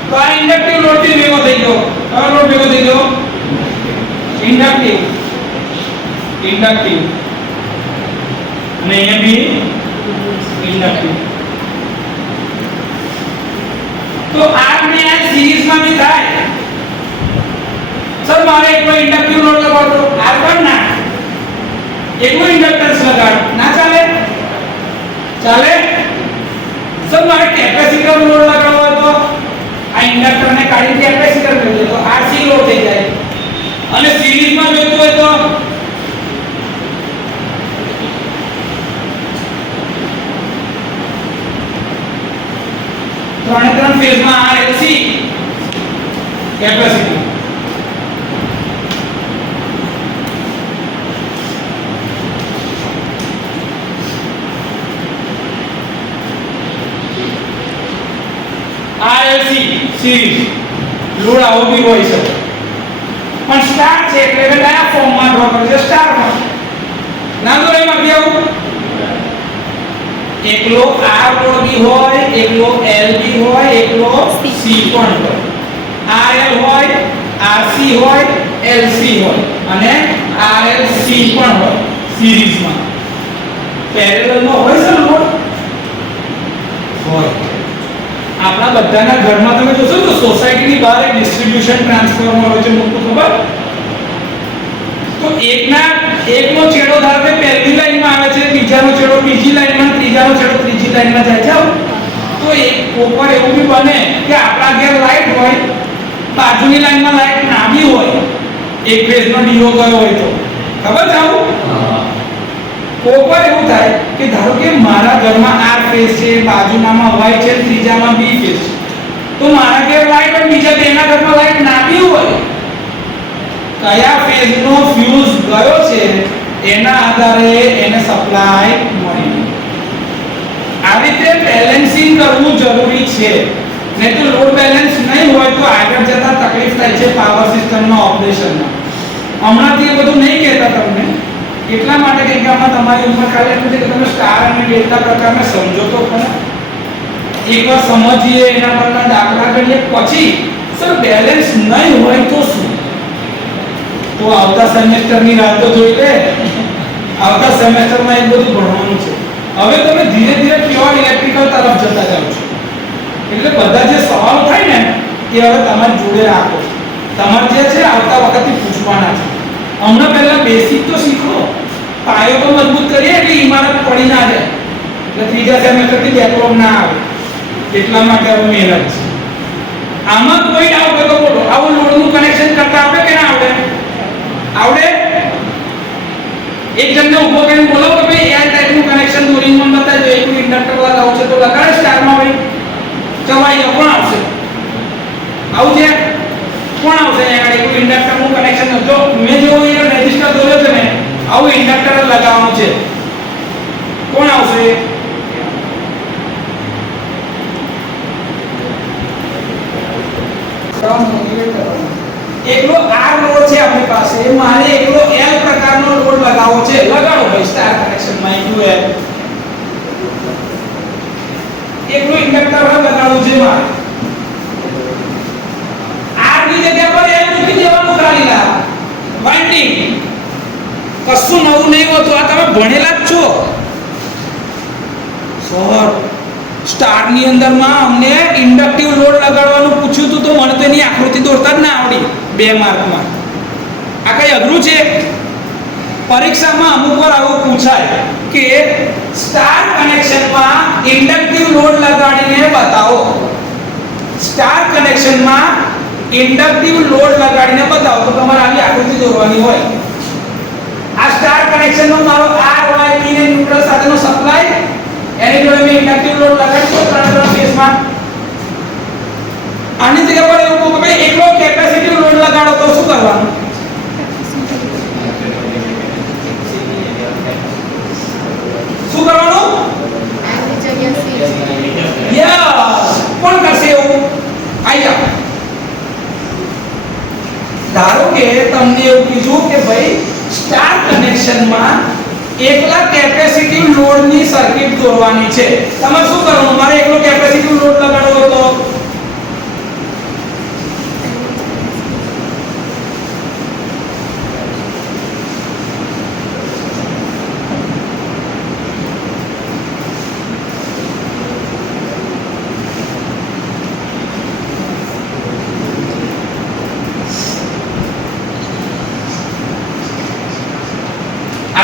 તો આ ઇન્ડક્ટિવ લોડ થી ભેગો થઈ ગયો કયો લોડ ભેગો થઈ ગયો ઇન્ડક્ટિવ અને અહીંયા બી ઇન્ડક્ટિવ તો R ને આ સિરીઝ માં બી થાય સર મારે એકલો ઇન્ડક્ટિવ લોડ લગાવવો R પર ના એકલો ઇન્ડક્ટન્સ લગાડ ના ચાલે ચાલે સર મારે કેપેસિટર લોડ લગાવવો હોય તો આ ઇન્ડક્ટર ને કાઢી કેપેસિટર મેળવીએ તો RC લોડ થઈ જાય અને સિરીઝ માં જોઈતું હોય તો ત્રણ ફેઝ માં RLC capacitor RLC series load આવો બી હોય છે પણ સ્ટાર છે એટલે મેં કયા ફોર્મમાં ડ્રો કર્યું છે સ્ટારમાં ના તો એમાં બી આવું એકલો R લોડ બી હોય એકલો L બી હોય એકલો C પણ હોય RL હોય RC હોય LC હોય અને RLC પણ હોય સિરીઝમાં પેરેલલમાં હોય છે લોડ હોય આપણા બધાના ઘરમાં તમે જોશો તો સોસાયટીની બહાર એક ડિસ્ટ્રીબ્યુશન ટ્રાન્સફોર્મર હોય છે મોટું ખબર તો એકનો છેડો ધારો કે પહેલી લાઈનમાં આવે છે બીજાનો છેડો બીજી લાઈનમાં ત્રીજાનો છેડો ત્રીજી લાઈનમાં જાય છે તો એક કોપર એવું બી બને કે આપણા ઘેર લાઈટ હોય બાજુની લાઈનમાં લાઈટ ના બી હોય એક ફેઝનો ડીઓ ગયો હોય તો ખબર છે આવું કોપર એવું થાય કે ધારો કે મારા ઘરમાં R ફેઝ છે બાજુનામાં Y છે ત્રીજામાં B ફેઝ છે તો મારા ઘેર લાઈટ હોય બીજા બેના ઘરમાં લાઈટ ના બી હોય કયા ફેઝનો ફ્યુઝ ગયો છે એના આધારે એને સપ્લાય મળી આ રીતે બેલેન્સિંગ કરવું જરૂરી છે, નહીં તો લોડ બેલેન્સ નહીં હોય તો આગળ જતા તકલીફ થાય છે પાવર સિસ્ટમમાં ઓપરેશનમાં. હમણાંથી એ બધું નહીં કહેતા તમને, એટલા માટે કે આમાં તમારી ઉંમર ખાલી એટલું છે કે તમે સ્ટાર અને ડેલ્ટા પ્રકારને સમજો તો પણ એકવાર સમજીએ, એના પરના દાખલા કરીએ, પછી સર બેલેન્સ નહીં હોય તો શું, તો આવતા સેમેસ્ટરની રાહ તો જોઈ લે. આવતા સેમેસ્ટરમાં એ બધું ભણવાનું છે. હવે તમે ધીરે ધીરે પ્યોર ઇલેક્ટ્રિકલ તરફ જતા જાઓ છો, એટલે બધા જે સવાલ થાય ને એ હવે તમારી જોડે રાખો. તમારે જે છે આવતા વખતથી પૂછવાના છે. હમણાં પહેલા બેસિક તો શીખો, પાયો તો મજબૂત કરીએ એટલે ઇમારત પડી ના જાય, એટલે ત્રીજા સેમેસ્ટરથી બેકલોગ ના આવે. એટલા માટે હવે મહેનત છે. આમાં કોઈ ડાઉટ હોય તો બોલો. આવું લોડનું કનેક્શન કરતા આવડે કે ના આવડે? આવડે? એક જણને ઊભો કરીને બોલો કે ભાઈ આ ટાઈપનું કનેક્શન દોરીમાં બતાવજો, એકલું ઇન્ડક્ટર લગાવવું છે તો લગાડે સ્ટારમાં ભાઈ. ચવાઈ જાવ, કોણ આવશે? આવું છે? કોણ આવશે? અહીંયા એકલું ઇન્ડક્ટરનું કનેક્શન જો મેં જો અહીંયા રેઝિસ્ટર દોર્યો છે ને, આવું ઇન્ડક્ટર લગાવવાનું છે. કોણ આવશે? એકલો R લોડ છે આપણી પાસે, મારે એકલો L પ્રકારનો લોડ લગાવવો છે. લગાડો ભાઈ સ્ટાર કનેક્શનમાં એકલું L. એકલું ઇન્ડક્ટર લગાડવું છે મારે. R ની જગ્યા પર L મૂકી દેવાનું ખાલી ના. વાઇન્ડિંગ કશું નવું નહીં હોતું, આ તમે ભણેલા જ છો સર. સ્ટાર ની અંદર માં અમને ઇન્ડક્ટિવ લોડ લગાડવાનું પૂછ્યું હતું તો મને તો એની આકૃતિ દોરતા જ ના આવડી 2 માર્કમાં. આ કઈ અઘરું છે? પરીક્ષામાં અમુક વાર આવું પૂછાય કે સ્ટાર કનેક્શનમાં ઇન્ડક્ટિવ લોડ લગાડીને બતાવો. સ્ટાર કનેક્શનમાં ઇન્ડક્ટિવ લોડ લગાડીને બતાવો તો તમારે આવી આકૃતિ દોરવાની હોય. આ સ્ટાર કનેક્શનનો મારો R Y P ને ન્યુટ્રલ સાથેનો સપ્લાય, એની જોડે મેં ઇન્ડક્ટિવ લોડ લગાડ્યો 3 ફેઝમાં. આની જગ્યા પર એવું કહું કે ભાઈ એકલો કેપેસિટિવ લોડ લગાડો તો શું કરવાનું? શું કરવાનું? આની જગ્યા સી. યસ. કોણ કરશે એવું? આઈ જાઓ. ધારો કે તમને એવું કીધું કે ભાઈ સ્ટાર કનેક્શનમાં એકલા કેપેસિટિવ લોડની સર્કિટ દોરવાની છે. તમારે શું કરવાનું? મારે એકલો કેપેસિટિવ લોડ લગાડવો હોય તો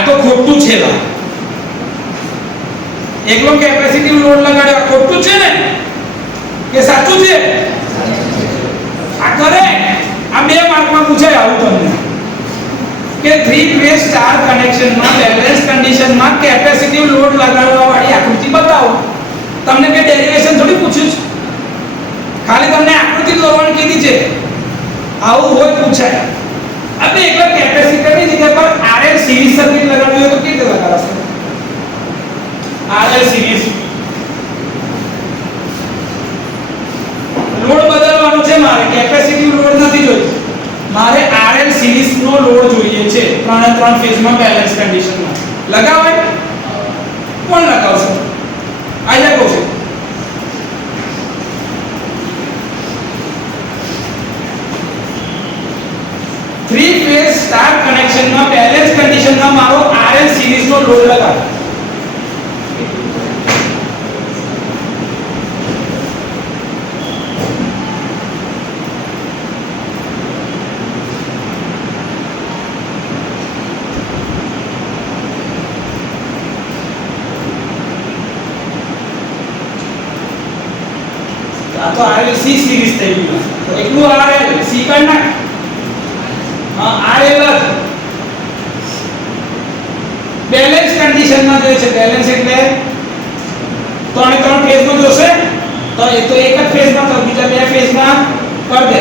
તો ખોટું છે. એકલો કેપેસિટિવ લોડ લગાડ્યો ખોટું છે ને કે સાચું છે? આ કરે આ 2 માર્કમાં પૂછાય આવું તમને કે 3 ફેઝ સ્ટાર કનેક્શનમાં બેલેન્સ કન્ડિશનમાં કેપેસિટિવ લોડ લગાડવા વાળી આકૃતિ બતાવો. તમને કે ડેરિવેશન થોડી પૂછ્યું છે, ખાલી તમને આકૃતિ દોરવાની કીધી છે. આવું હોય પૂછાય. अब एकला कैपेसिटर ની જગ્યા પર RL સિરીઝ સર્કિટ લગાડવી હોય તો કેવી રીતે લગાડશે? RL સિરીઝ લોડ બદલવાનો છે મારે, કેપેસિટિવ લોડ નથી જોઈતો, મારે RL સિરીઝ નો લોડ જોઈએ છે 3 ફેઝમાં બેલેન્સ કન્ડિશનમાં. લગાવાય? કોણ લગાવશે? આયા કહો છે. थ्री फेज स्टार कनेक्शन में बैलेंस कंडीशन में मारो RL सीरीज नो लोड लगा. तो RL C सीरीज થઈ ગયું. તો એકલું RL C કાઢ નાખ. RL બેલેન્સ કન્ડિશનમાં જોઈએ છે. બેલેન્સ એટલે 3 ફેઝમાં જોશે તો એ તો એક જ ફેઝમાં તો બીજા 2 ફેઝમાં કર દે.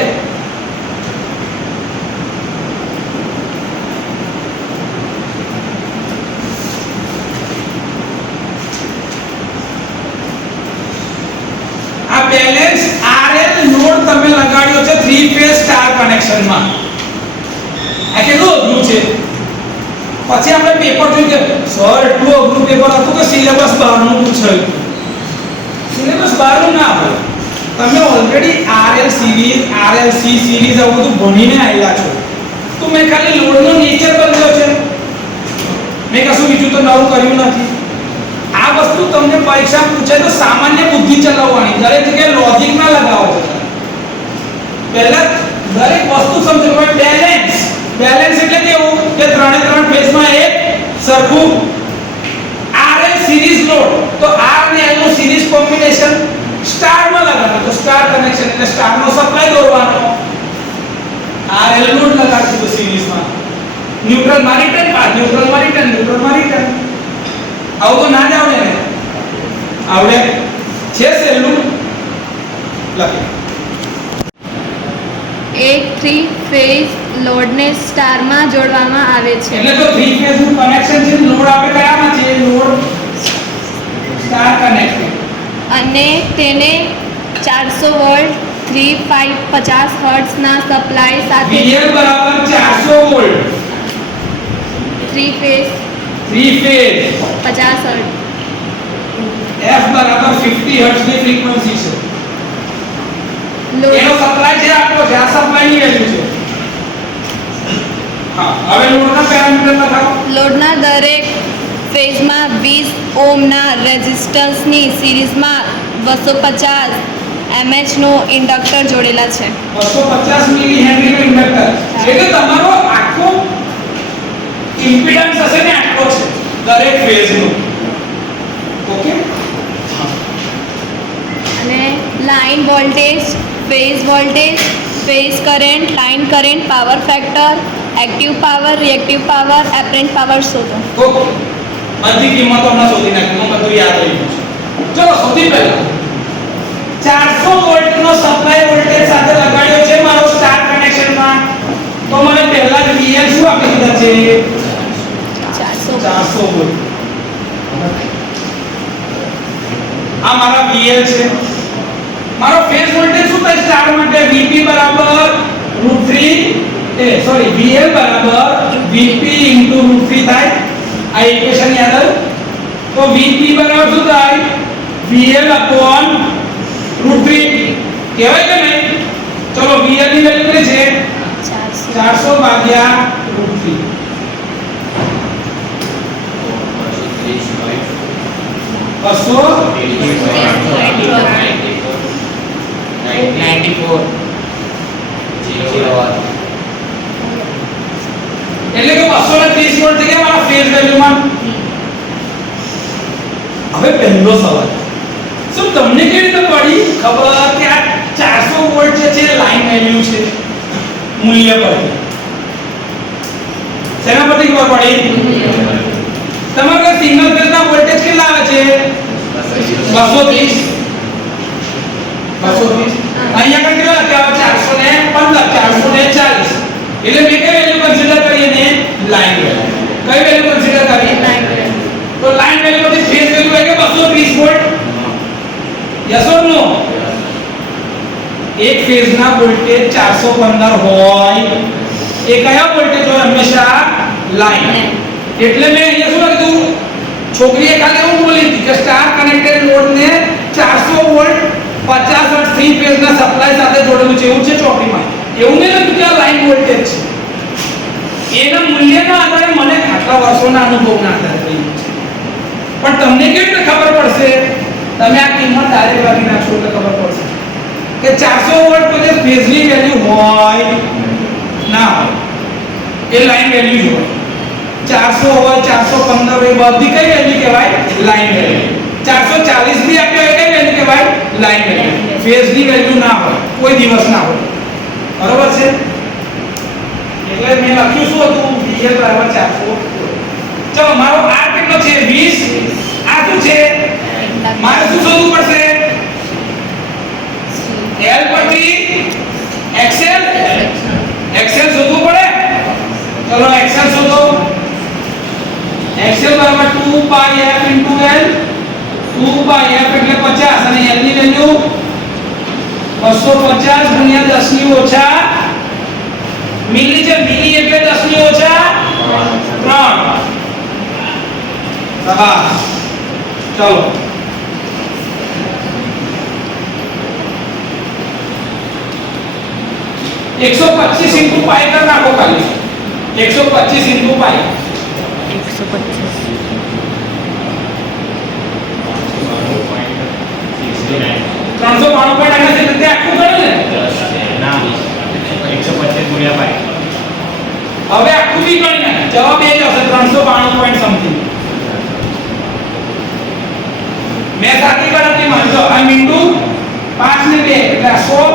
થ્રી ફેઝ સ્ટાર કનેક્શનમાં આ કેટલું અઘરું છે. પછી આપણે પેપર જોયું કે સર એટલું અઘરું પેપર હતું કે સિલેબસ બહારનું પૂછાયું. સિલેબસ બહારનું ના હોય. તમે already RL series RLC series આવું બધું ભણીને આવેલા છો. તો મેં ખાલી લોડનો નેચર બદલ્યો છે. મેં કશું બીજું તો નવું કર્યું નથી. આ વસ્તુ તમને પરીક્ષા પૂછે તો સામાન્ય બુદ્ધિ ચલાવવાની, દરેક જગ્યાએ લોજિક ના લગાવો છો. પહેલા દરેક વસ્તુ સમજો. બેલેન્સ એટલે કેવું કે ત્રણે ત્રણ ફેઝમાં એક સરખું RL સિરીઝ લોડ, તો R અને L નું સિરીઝ કોમ્બિનેશન સ્ટારમાં લગાડો તો સ્ટાર કનેક્શન એટલે સ્ટારનો સપ્લાય દોરવાનો. RL લોડ લગાડશું તો સિરીઝમાં ન્યુટ્રલ માં રિટર્ન પાથ, ન્યુટ્રલ માં રિટર્ન. આવું તો ના જ આવડે ને? આવડે છે. સહેલું લખે. એક થ્રી ફેઝ લોડને સ્ટારમાં જોડવામાં આવે છે. એટલે તો થ્રી ફેઝ નું કનેક્શન છે. લોડ આપણે કયામાં છે? Load star connected. અને તેને 400 વોલ્ટ 3550 હર્ટ્ઝના સપ્લાય સાથે VL બરાબર 400 volt three phase 50 hertz. F બરાબર 50 હર્ટ્ઝ ની ફ્રીક્વન્સી છે. લોડ એનો સપ્લાય છે આપણો છે. આ સપ્લાય ની વેલ્યુ છે. હા, હવે લોડના પેરામીટર લખાવો. લોડના દરેક ફેઝમાં 20 ઓહ્મના રેઝિસ્ટન્સની સિરીઝમાં 250 mH નો ઇન્ડક્ટર જોડેલા છે. 250 મિલી હેનરી નો ઇન્ડક્ટર. એટલે તમારો આખો ઇમ્પિડન્સ હશે ને આટલો છે દરેક ફેઝ નો. ઓકે. અને line voltage, phase current, line current, power factor, active power, reactive power, apparent power શોધો. ઓકે. બધી કિંમતો હમણાં શોધી નાખી. મને બધું યાદ રહી ગયું છે. ચલો સૌથી પહેલા 400 વોલ્ટ નો સપ્લાય વોલ્ટેજ સાથે લગાડ્યો છે મારો સ્ટાર કનેક્શનમાં. તો મને પહેલા જ VL શું આપી દીધા છે? 400 વોલ્ટ. આ મારા VL છે. મારો ફેઝ વોલ્ટેજ શું થાય સ્ટાર માટે? VP બરાબર VL બરાબર VP √3 થાય. આ ઇક્વેશન યાદ આવ્યું? તો VP બરાબર શું થાય? VL √3 કહેવાય કે નહીં? ચલો VL ની વેલ્યુ કેટલી છે? 400 ભાગ્યા √3. 294 એટલે કે 230 વોલ્ટ થઈ ગયા મારા ફેઝ વેલ્યુમાં. હવે પહેલો સવાલ, શું તમને કેવી રીતે પડી ખબર કે આ 400 વોલ્ટ જે છે લાઈન વેલ્યુ છે મૂલ્ય પરથી? શેના પરથી ખબર પડી? તમારા સિગ્નલ ફેઝના વોલ્ટેજ કેટલા આવે છે? 230. અહીંયા આગળ કેટલા લખ્યા આવે? 415, 440. એટલે મેં કઈ વેલ્યુ કન્સિડર કરી? એને લાઈન વેલ્યુ. કઈ વેલ્યુ કન્સિડર કરી? Line current. તો લાઈન વેલ્યુ પછી ફેઝ વેલ્યુ હોય કે 230 વોલ્ટ? યસ ઓર નો? એક ફેઝના વોલ્ટેજ 415 હોય એ કયા વોલ્ટેજ હોય? હંમેશા લાઈન. એટલે મેં અહીંયા શું લખ્યું? છોકરીએ ખાલી એવું બોલી હતી કે સ્ટાર કનેક્ટેડ લોડને 400 વોલ્ટ 50 હર્ટ્ઝ થ્રી ફેઝના સપ્લાય સાથે જોડેલું છે. એવું છે ચોપડીમાં. એવું નહીં લખ્યું કે આ લાઈન વોલ્ટેજ છે. એના મૂલ્યના આધારે મને આટલા વર્ષોના અનુભવના આધારે કહ્યું છે. પણ તમને કેવી રીતે ખબર પડશે? તમે આ કિંમત ડાયરેક્ટ લખી નાખશો એટલે ખબર પડશે કે 400 વોલ્ટ પછી ફેઝની વેલ્યુ હોય ના હોય. એ લાઈન વેલ્યુ જ હોય. 400 હોય 415 હોય બધી કઈ વેલ્યુ કહેવાય? Line value. 440 બી આપ્યો એ કઈ વેલ્યુ કહેવાય? Line value. ફેઝની વેલ્યુ ના હોય, કોઈ દિવસ ના હોય. બરોબર છે? એટલે મેં લખ્યું શું હતું? VL બરાબર 400. ચલો મારો R કેટલો છે? 20. આ શું છે? મારે શું શોધવું પડશે? L પરથી XL શોધવું પડે. ચલો XL શોધો. XL બરાબર 2πf * L. 2πf એટલે 50 અને L ની વેલ્યુ 50 250 ગુણ્યા 10 ની ઓછા મિલી છે, મિલી એટલે 10 ની ઓછા 3. શાબાશ. ચલો 125 ઇન્ટુ પાઈ કર નાખો ખાલી. 125 ઇન્ટુ પાઈ 392.89 એટલે તે આખું ગણો ને. ના 125 ગુણ્યા પાઈ. હવે આખું બી ગણી નાખ. જવાબ એ જ હશે 392 પોઈન્ટ સમથિંગ. મેં સાચી ગણતરી માનજો. આ મીંડુ 5 ને 2 એટલે 100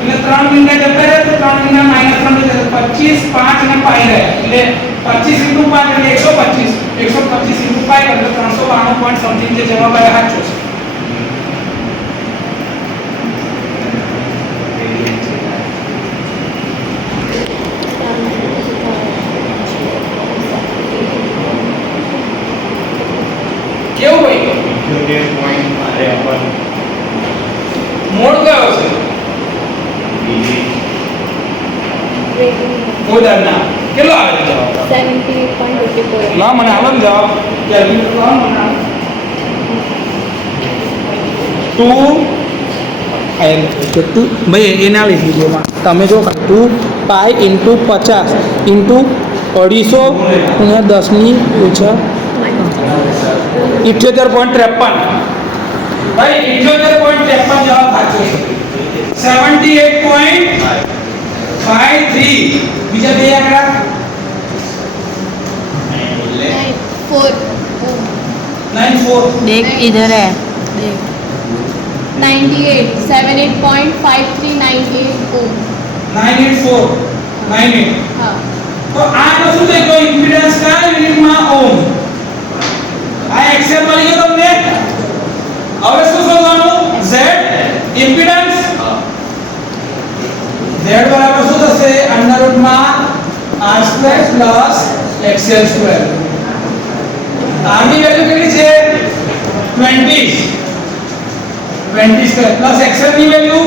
એટલે 3 મીંડા જતા રહે તો 3 મીંડા -3 થઈ જશે. 25 5 અને પાઈ રહે એટલે 25 ઇન્ટુ 5 એટલે 125 ઇન્ટુ પાઈ એટલે 392 પોઈન્ટ સમથિંગ જે જવાબ આવ્યો સાચો છે. કેવું ભાઈ? 78.53 મોડ કયો છે? મોડરના કેટલો આવે છે જવાબ? 78.54. ના મને આવો ને જવાબ કેલ્ક્યુલેટર લાવો મને આવો. 2 ભાઈ એને આવી વિડીયોમાં તમે જો 2 પાઈ ઇન્ટુ 50 ઇન્ટુ 250 ગુણ્યા 10 ની ઓછા 78.53. ભાઈ 78.53 જવાબ સાચો છે. 78.53 બીજા બે આંકડા 94 देख इधर है देख 98 78.5398 ओम 984 हाँ તો આ શું થઈ ગયો? ઇમ્પિડન્સ કા યુનિટમાં ઓમ. આ એક્સેલ મળી ગયો તમને. હવે શું શોધવાનું? Z impedance. Z બરાબર શું થશે? અંડર રૂટમાં r² + xl². r ની વેલ્યુ કેટલી છે? 20 પ્લસ xl ની વેલ્યુ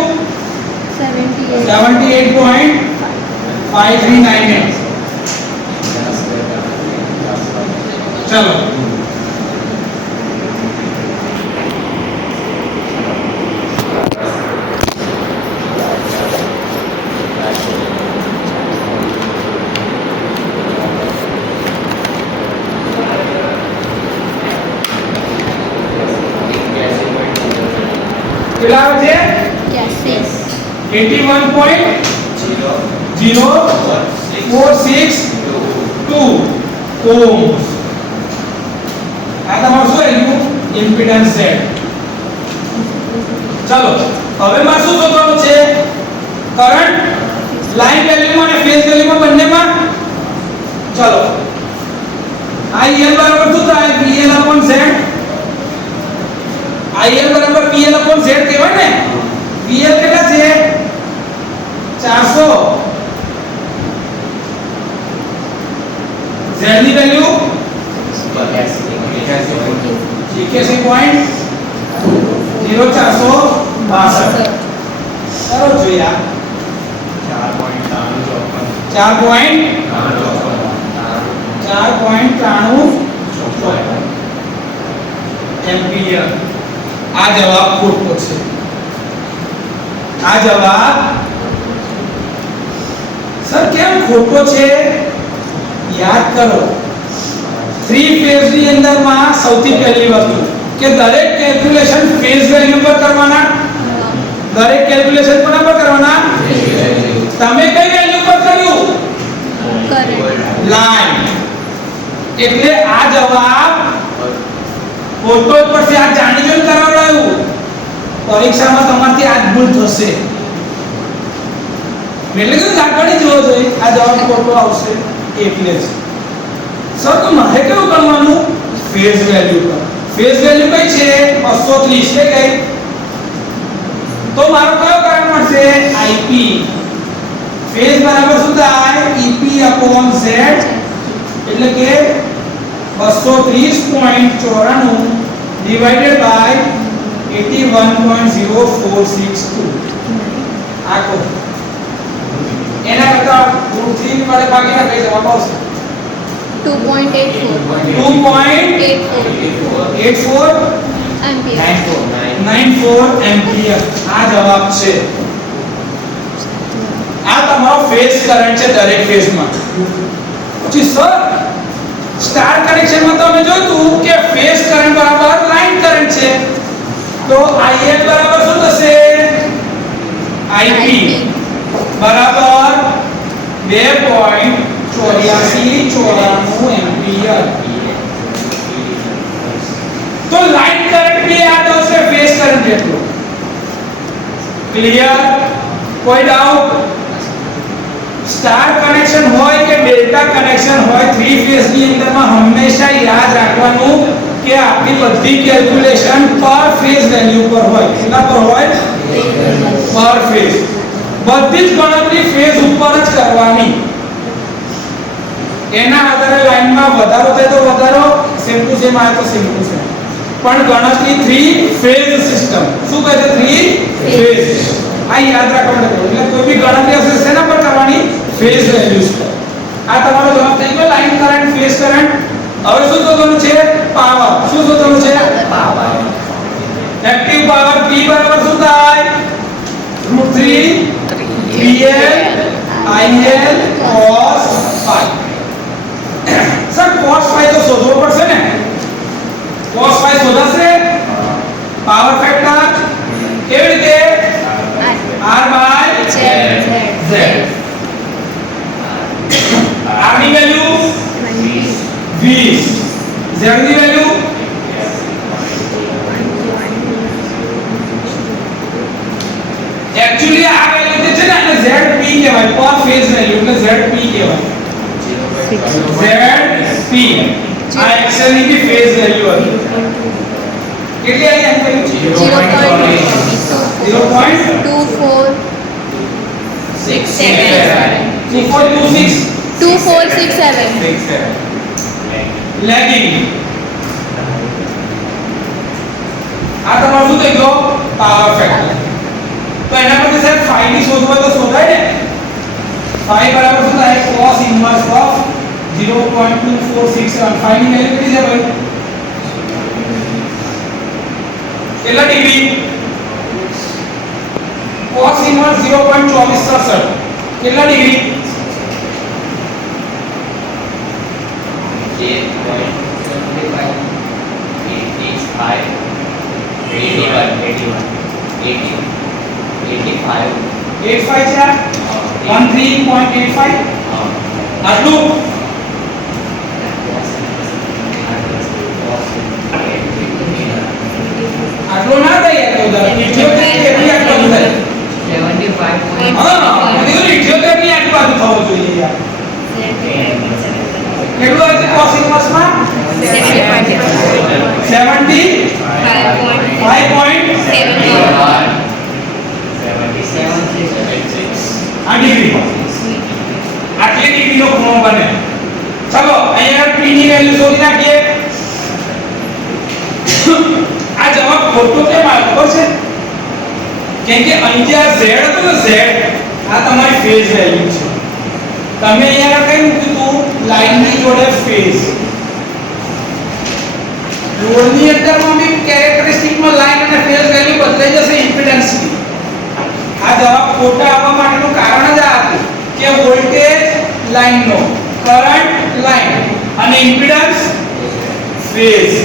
78.5398. चलो કેટલા આવે છે? 81.0462 ઓમ. આ તમારું શું આવ્યું? Impedance Z. ચલો હવે માં શું શોધવાનું છે? કરંટ લાઈન વેલ્યુમાં અને ફેઝ વેલ્યુમાં બંનેમાં. ચલો IL બરાબર શું થાય? VL/Z. IL બરાબર VL/Z કહેવાય ને. VL કેટલા છે? 400. Z ની વેલ્યુ 81.0462. કરો જોયા 4.93 એમ્પિયર. આ જવાબ ખોટો છે. આ જવાબ સર કેમ ખોટો છે? યાદ કરો 3 ફેઝ ની અંદરમાં સૌથી પહેલી વસ્તુ કે દરેક કેલ્ક્યુલેશન ફેઝ વેલ્યુ પર કરવાના. દરેક કેલ્ક્યુલેશન કોના પર કરવાના? તમે કઈ વેલ્યુ પર કર્યું? લાઈન. એટલે આ જવાબ ખોટો જ પડશે. આ જાણી જોઈને કરાવડાયું. પરીક્ષામાં તમારથી આ જ ભૂલ થશે. એટલે કે જાગડી જોવો જોઈએ. આ જવાબ ખોટો આવશે એટલે જ. સર તો મારે કેવું કરવાનું? ફેઝ વેલ્યુ પર. ફેઝ વેલ્યુ કઈ છે? 230 છે કઈ? તો મારો કયો કરંટ મળશે? IP. ફેઝ બરાબર શું થાય? EP/Z એટલે કે 230.94 ડિવાઇડેડ બાય 81.0462. આખો એના કરતા √3 વડે ભાગીને કઈ જવાબ આવશે 2.84 2.84 એમ્પિયર 94 એમ્પિયર આ જવાબ છે આ તમારો ફેઝ કરંટ છે દરેક ફેઝમાં પછી સર સ્ટાર કનેક્શનમાં તો અમે જોયું કે ફેઝ કરંટ બરાબર લાઈન કરંટ છે તો IL બરાબર શું થશે IP બરાબર 2.8494 એમ્પિયર તો લાઈન કરંટ બી યાદ આવશે ફેઝ કરંટ જેટલો ક્લિયર કોઈ ડાઉટ સ્ટાર કનેક્શન હોય કે ડેલ્ટા કનેક્શન હોય થ્રી ફેઝ ની અંદરમાં હંમેશા યાદ રાખવાનું કે આપણી બધી કેલ્ક્યુલેશન પર ફેઝ વેલ્યુ પર હોય કેટલા પર હોય પર ફેઝ બધી જ ગણતરી ફેઝ ઉપર જ કરવાની એના આધારે લાઈનમાં વધારો થાય તો વધારો સેમ ટુ સેમ આવે તો સેમ ટુ સેમ પણ ગણતરી થ્રી ફેઝ સિસ્ટમ શું કહે છે થ્રી ફેઝ આ યાદ રાખવાનું એટલે કોઈ બી ગણતરી હશે શેના પર કરવાની ફેઝ વેલ્યુઝ પર આ તમારો જવાબ થઈ ગયો લાઈન કરંટ ફેઝ કરંટ હવે શું શોધવાનું છે પાવર શું શોધવાનું છે પાવર એક્ટિવ પાવર P બરાબર શું થાય √3 PL IL cos phi sir cos phi તો શોધવો પડશે ને cos phi શોધાશે પાવર ફેક્ટર કેવી રીતે R/Z R ની વેલ્યુ 20 Z ની વેલ્યુ एक्चुअली આ વેલ્યુ જે છે ને એને ZP કહેવાય પર ફેઝ વેલ્યુ એટલે ZP કહેવાય ZP આ એક્સેલ ની બી ફેઝ વેલ્યુ હતી કેટલી આવી આની વેલ્યુ 2467 લેગિંગ આ તમારું શું થઈ ગયો પાવર ફેક્ટર તો એના પરથી સાહેબ phi ની શોધવા તો શોધાય ને phi બરાબર શું થાય cos ઇન્વર્સ ઓફ 0.2467 phi ની વેલ્યુ કેટલી છે ભાઈ કેટલા ડિગ્રી cos ઇન્વર્સ 0.2467 કેટલા ડિગ્રી 85 છે 13.85 આટલું આટલું ના થાય યાર તો 78 કેટલી આટલું થાય 75. હા મને તો 78 ની આજુબાજુ થવો જોઈએ યાર કેટલું હશે cos ઇન્વર્સ માં 75.76 આ ડિગ્રી આટલી ડિગ્રીનો ખૂણો બને ચલો અહીંયા p ની વેલ્યુ શોધી નાખીએ આ જવાબ ખોટો કેમ આવ્યો ખબર છે કેમ કે અહીંયા z હતો ને z આ તમારી ફેઝ વેલ્યુ છે તમે અહીંયા કઈ મૂક્યું હતું લાઈનની જોડે ફેઝ લોડની અંદરમાં બી કેરેક્ટરિસ્ટિકમાં લાઈન અને ફેઝ વેલ્યુ બદલાઈ જશે ઇમ્પિડન્સની આ જવાબ ખોટા આવવા માટેનું કારણ જ આ હતું કે વોલ્ટેજ લાઈનનો કરંટ લાઈન અને ઇમ્પિડન્સ ફેઝ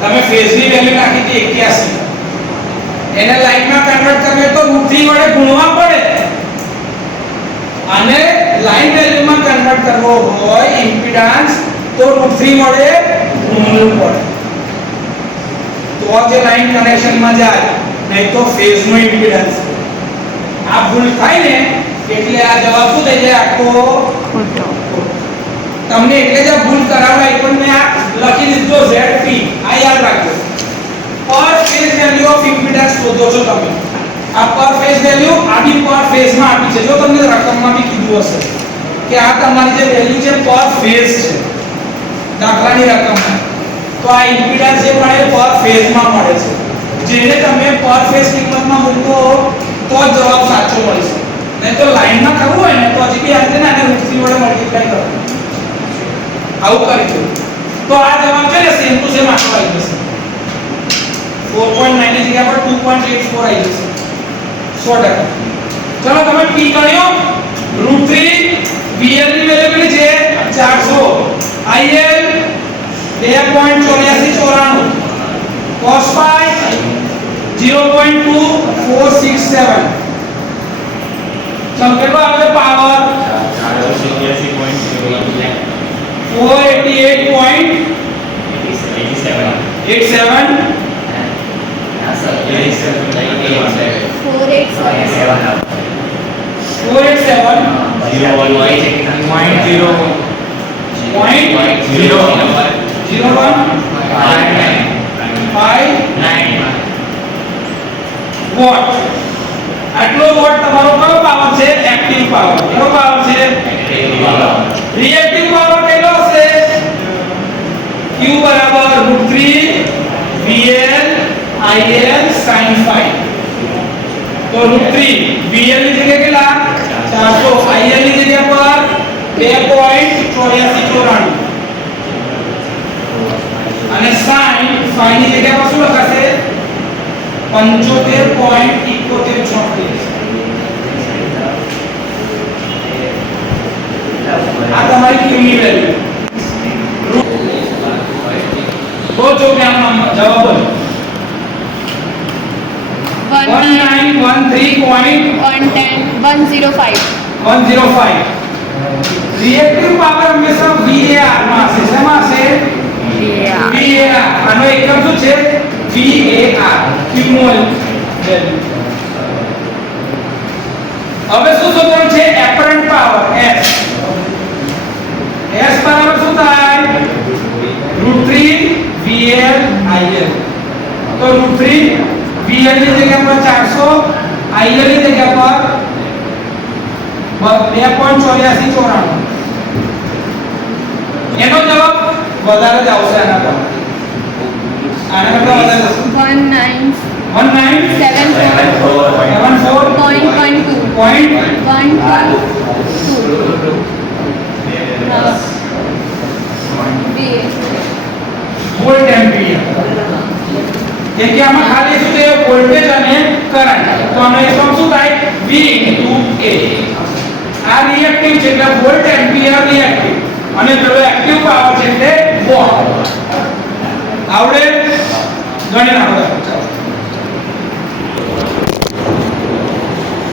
તમે ફેઝની વેલ્યુ નાખી હતી 81 એને લાઈનમાં કન્વર્ટ કરવી તો √3 વડે ગુણવા પડે અને લાઈન વેલ્યુમાં કન્વર્ટ કરવો હોય ઇમ્પિડન્સ તો √3 વડે ગુણવું પડે તો જે લાઈન કનેક્શનમાં જાય નહીં તો ફેઝનો ઇમ્પિડન્સ આ ભૂલ થાય ને એટલે આ જવાબ શું થઈ જાય આખો ખોટો તમને એટલે જ ભૂલ કરાવડાય પણ મેં આ લખી દીધો ZP આ યાદ રાખજો પર ફેઝ વેલ્યુ ઓફ ઇમ્પિડન્સ શોધો છો તમે આ પર ફેઝ વેલ્યુ આની પર ફેઝમાં આપી છે જો તમને રકમમાં બી કીધું હશે કે આ તમારી જે વેલ્યુ છે પર ફેઝ છે દાખલાની રકમમાં તો આ ઇમ્પિડન્સ જે મળે પર ફેઝમાં મળે છે જેને તમે પર ફેઝ કિંમતમાં મૂકો તો જ જવાબ સાચો મળશે. નહીં તો લાઈનમાં કરવું હોય ને તો હજી બી આ રીતે ને આને √3 વડે મલ્ટીપ્લાય કરો. આવું કરી દો તો આ જવાબ છે ને સેમ ટુ સેમ આટલો આવી જશે. 4.9 ની જગ્યા પર 2.84 આવી જશે 100%. ચલો તમે p ગણ્યો √3 VL ની વેલ્યુ કેટલી છે 400 IL 2.8494 cos phi 0.2467 ચલો કેટલો આવે પાવર 488.01 આટલો વોટ તમારો કયો પાવર છે એક્ટિવ પાવર. કયો પાવર છે રિએક્ટિવ પાવર કેટલો હશે Q બરાબર √3 VL IL sin phi. તો √3 VL ની જગ્યાએ કેટલા 400 IL ની જગ્યા પર 2.8494 અને sin phi ની જગ્યા પર શું લખાશે 75.7136. આ તમારી Q ની વેલ્યુ. તો જો કે આનો જવાબ બોલો 1913.105 રિએક્ટિવ પાવર હંમેશા VAR માં હશે. શેમાં હશે VAR. આનો એકમ શું છે VAR ક્યુમોલ વેલ્યુ. હવે શું શોધવાનું છે એપરન્ટ પાવર S. S બરાબર શું થાય √3 VL IL. તો √3 VL ની જગ્યા પર 400 IL ની જગ્યા પર 2.8494. એનો જવાબ વધારે જ આવશે આના કરતા. આના કરતા વધારે જશે 1974.12 વોલ્ટ એમ્પિયર. કેમ કે આમાં ખાલી શું છે વોલ્ટેજ અને કરંટ. તો આનો એકમ શું થાય V * A. આ રિએક્ટિવ છે એટલે વોલ્ટ એમ્પિયર રિએક્ટિવ અને પેલો એક્ટિવ પાવર છે એટલે વોટ.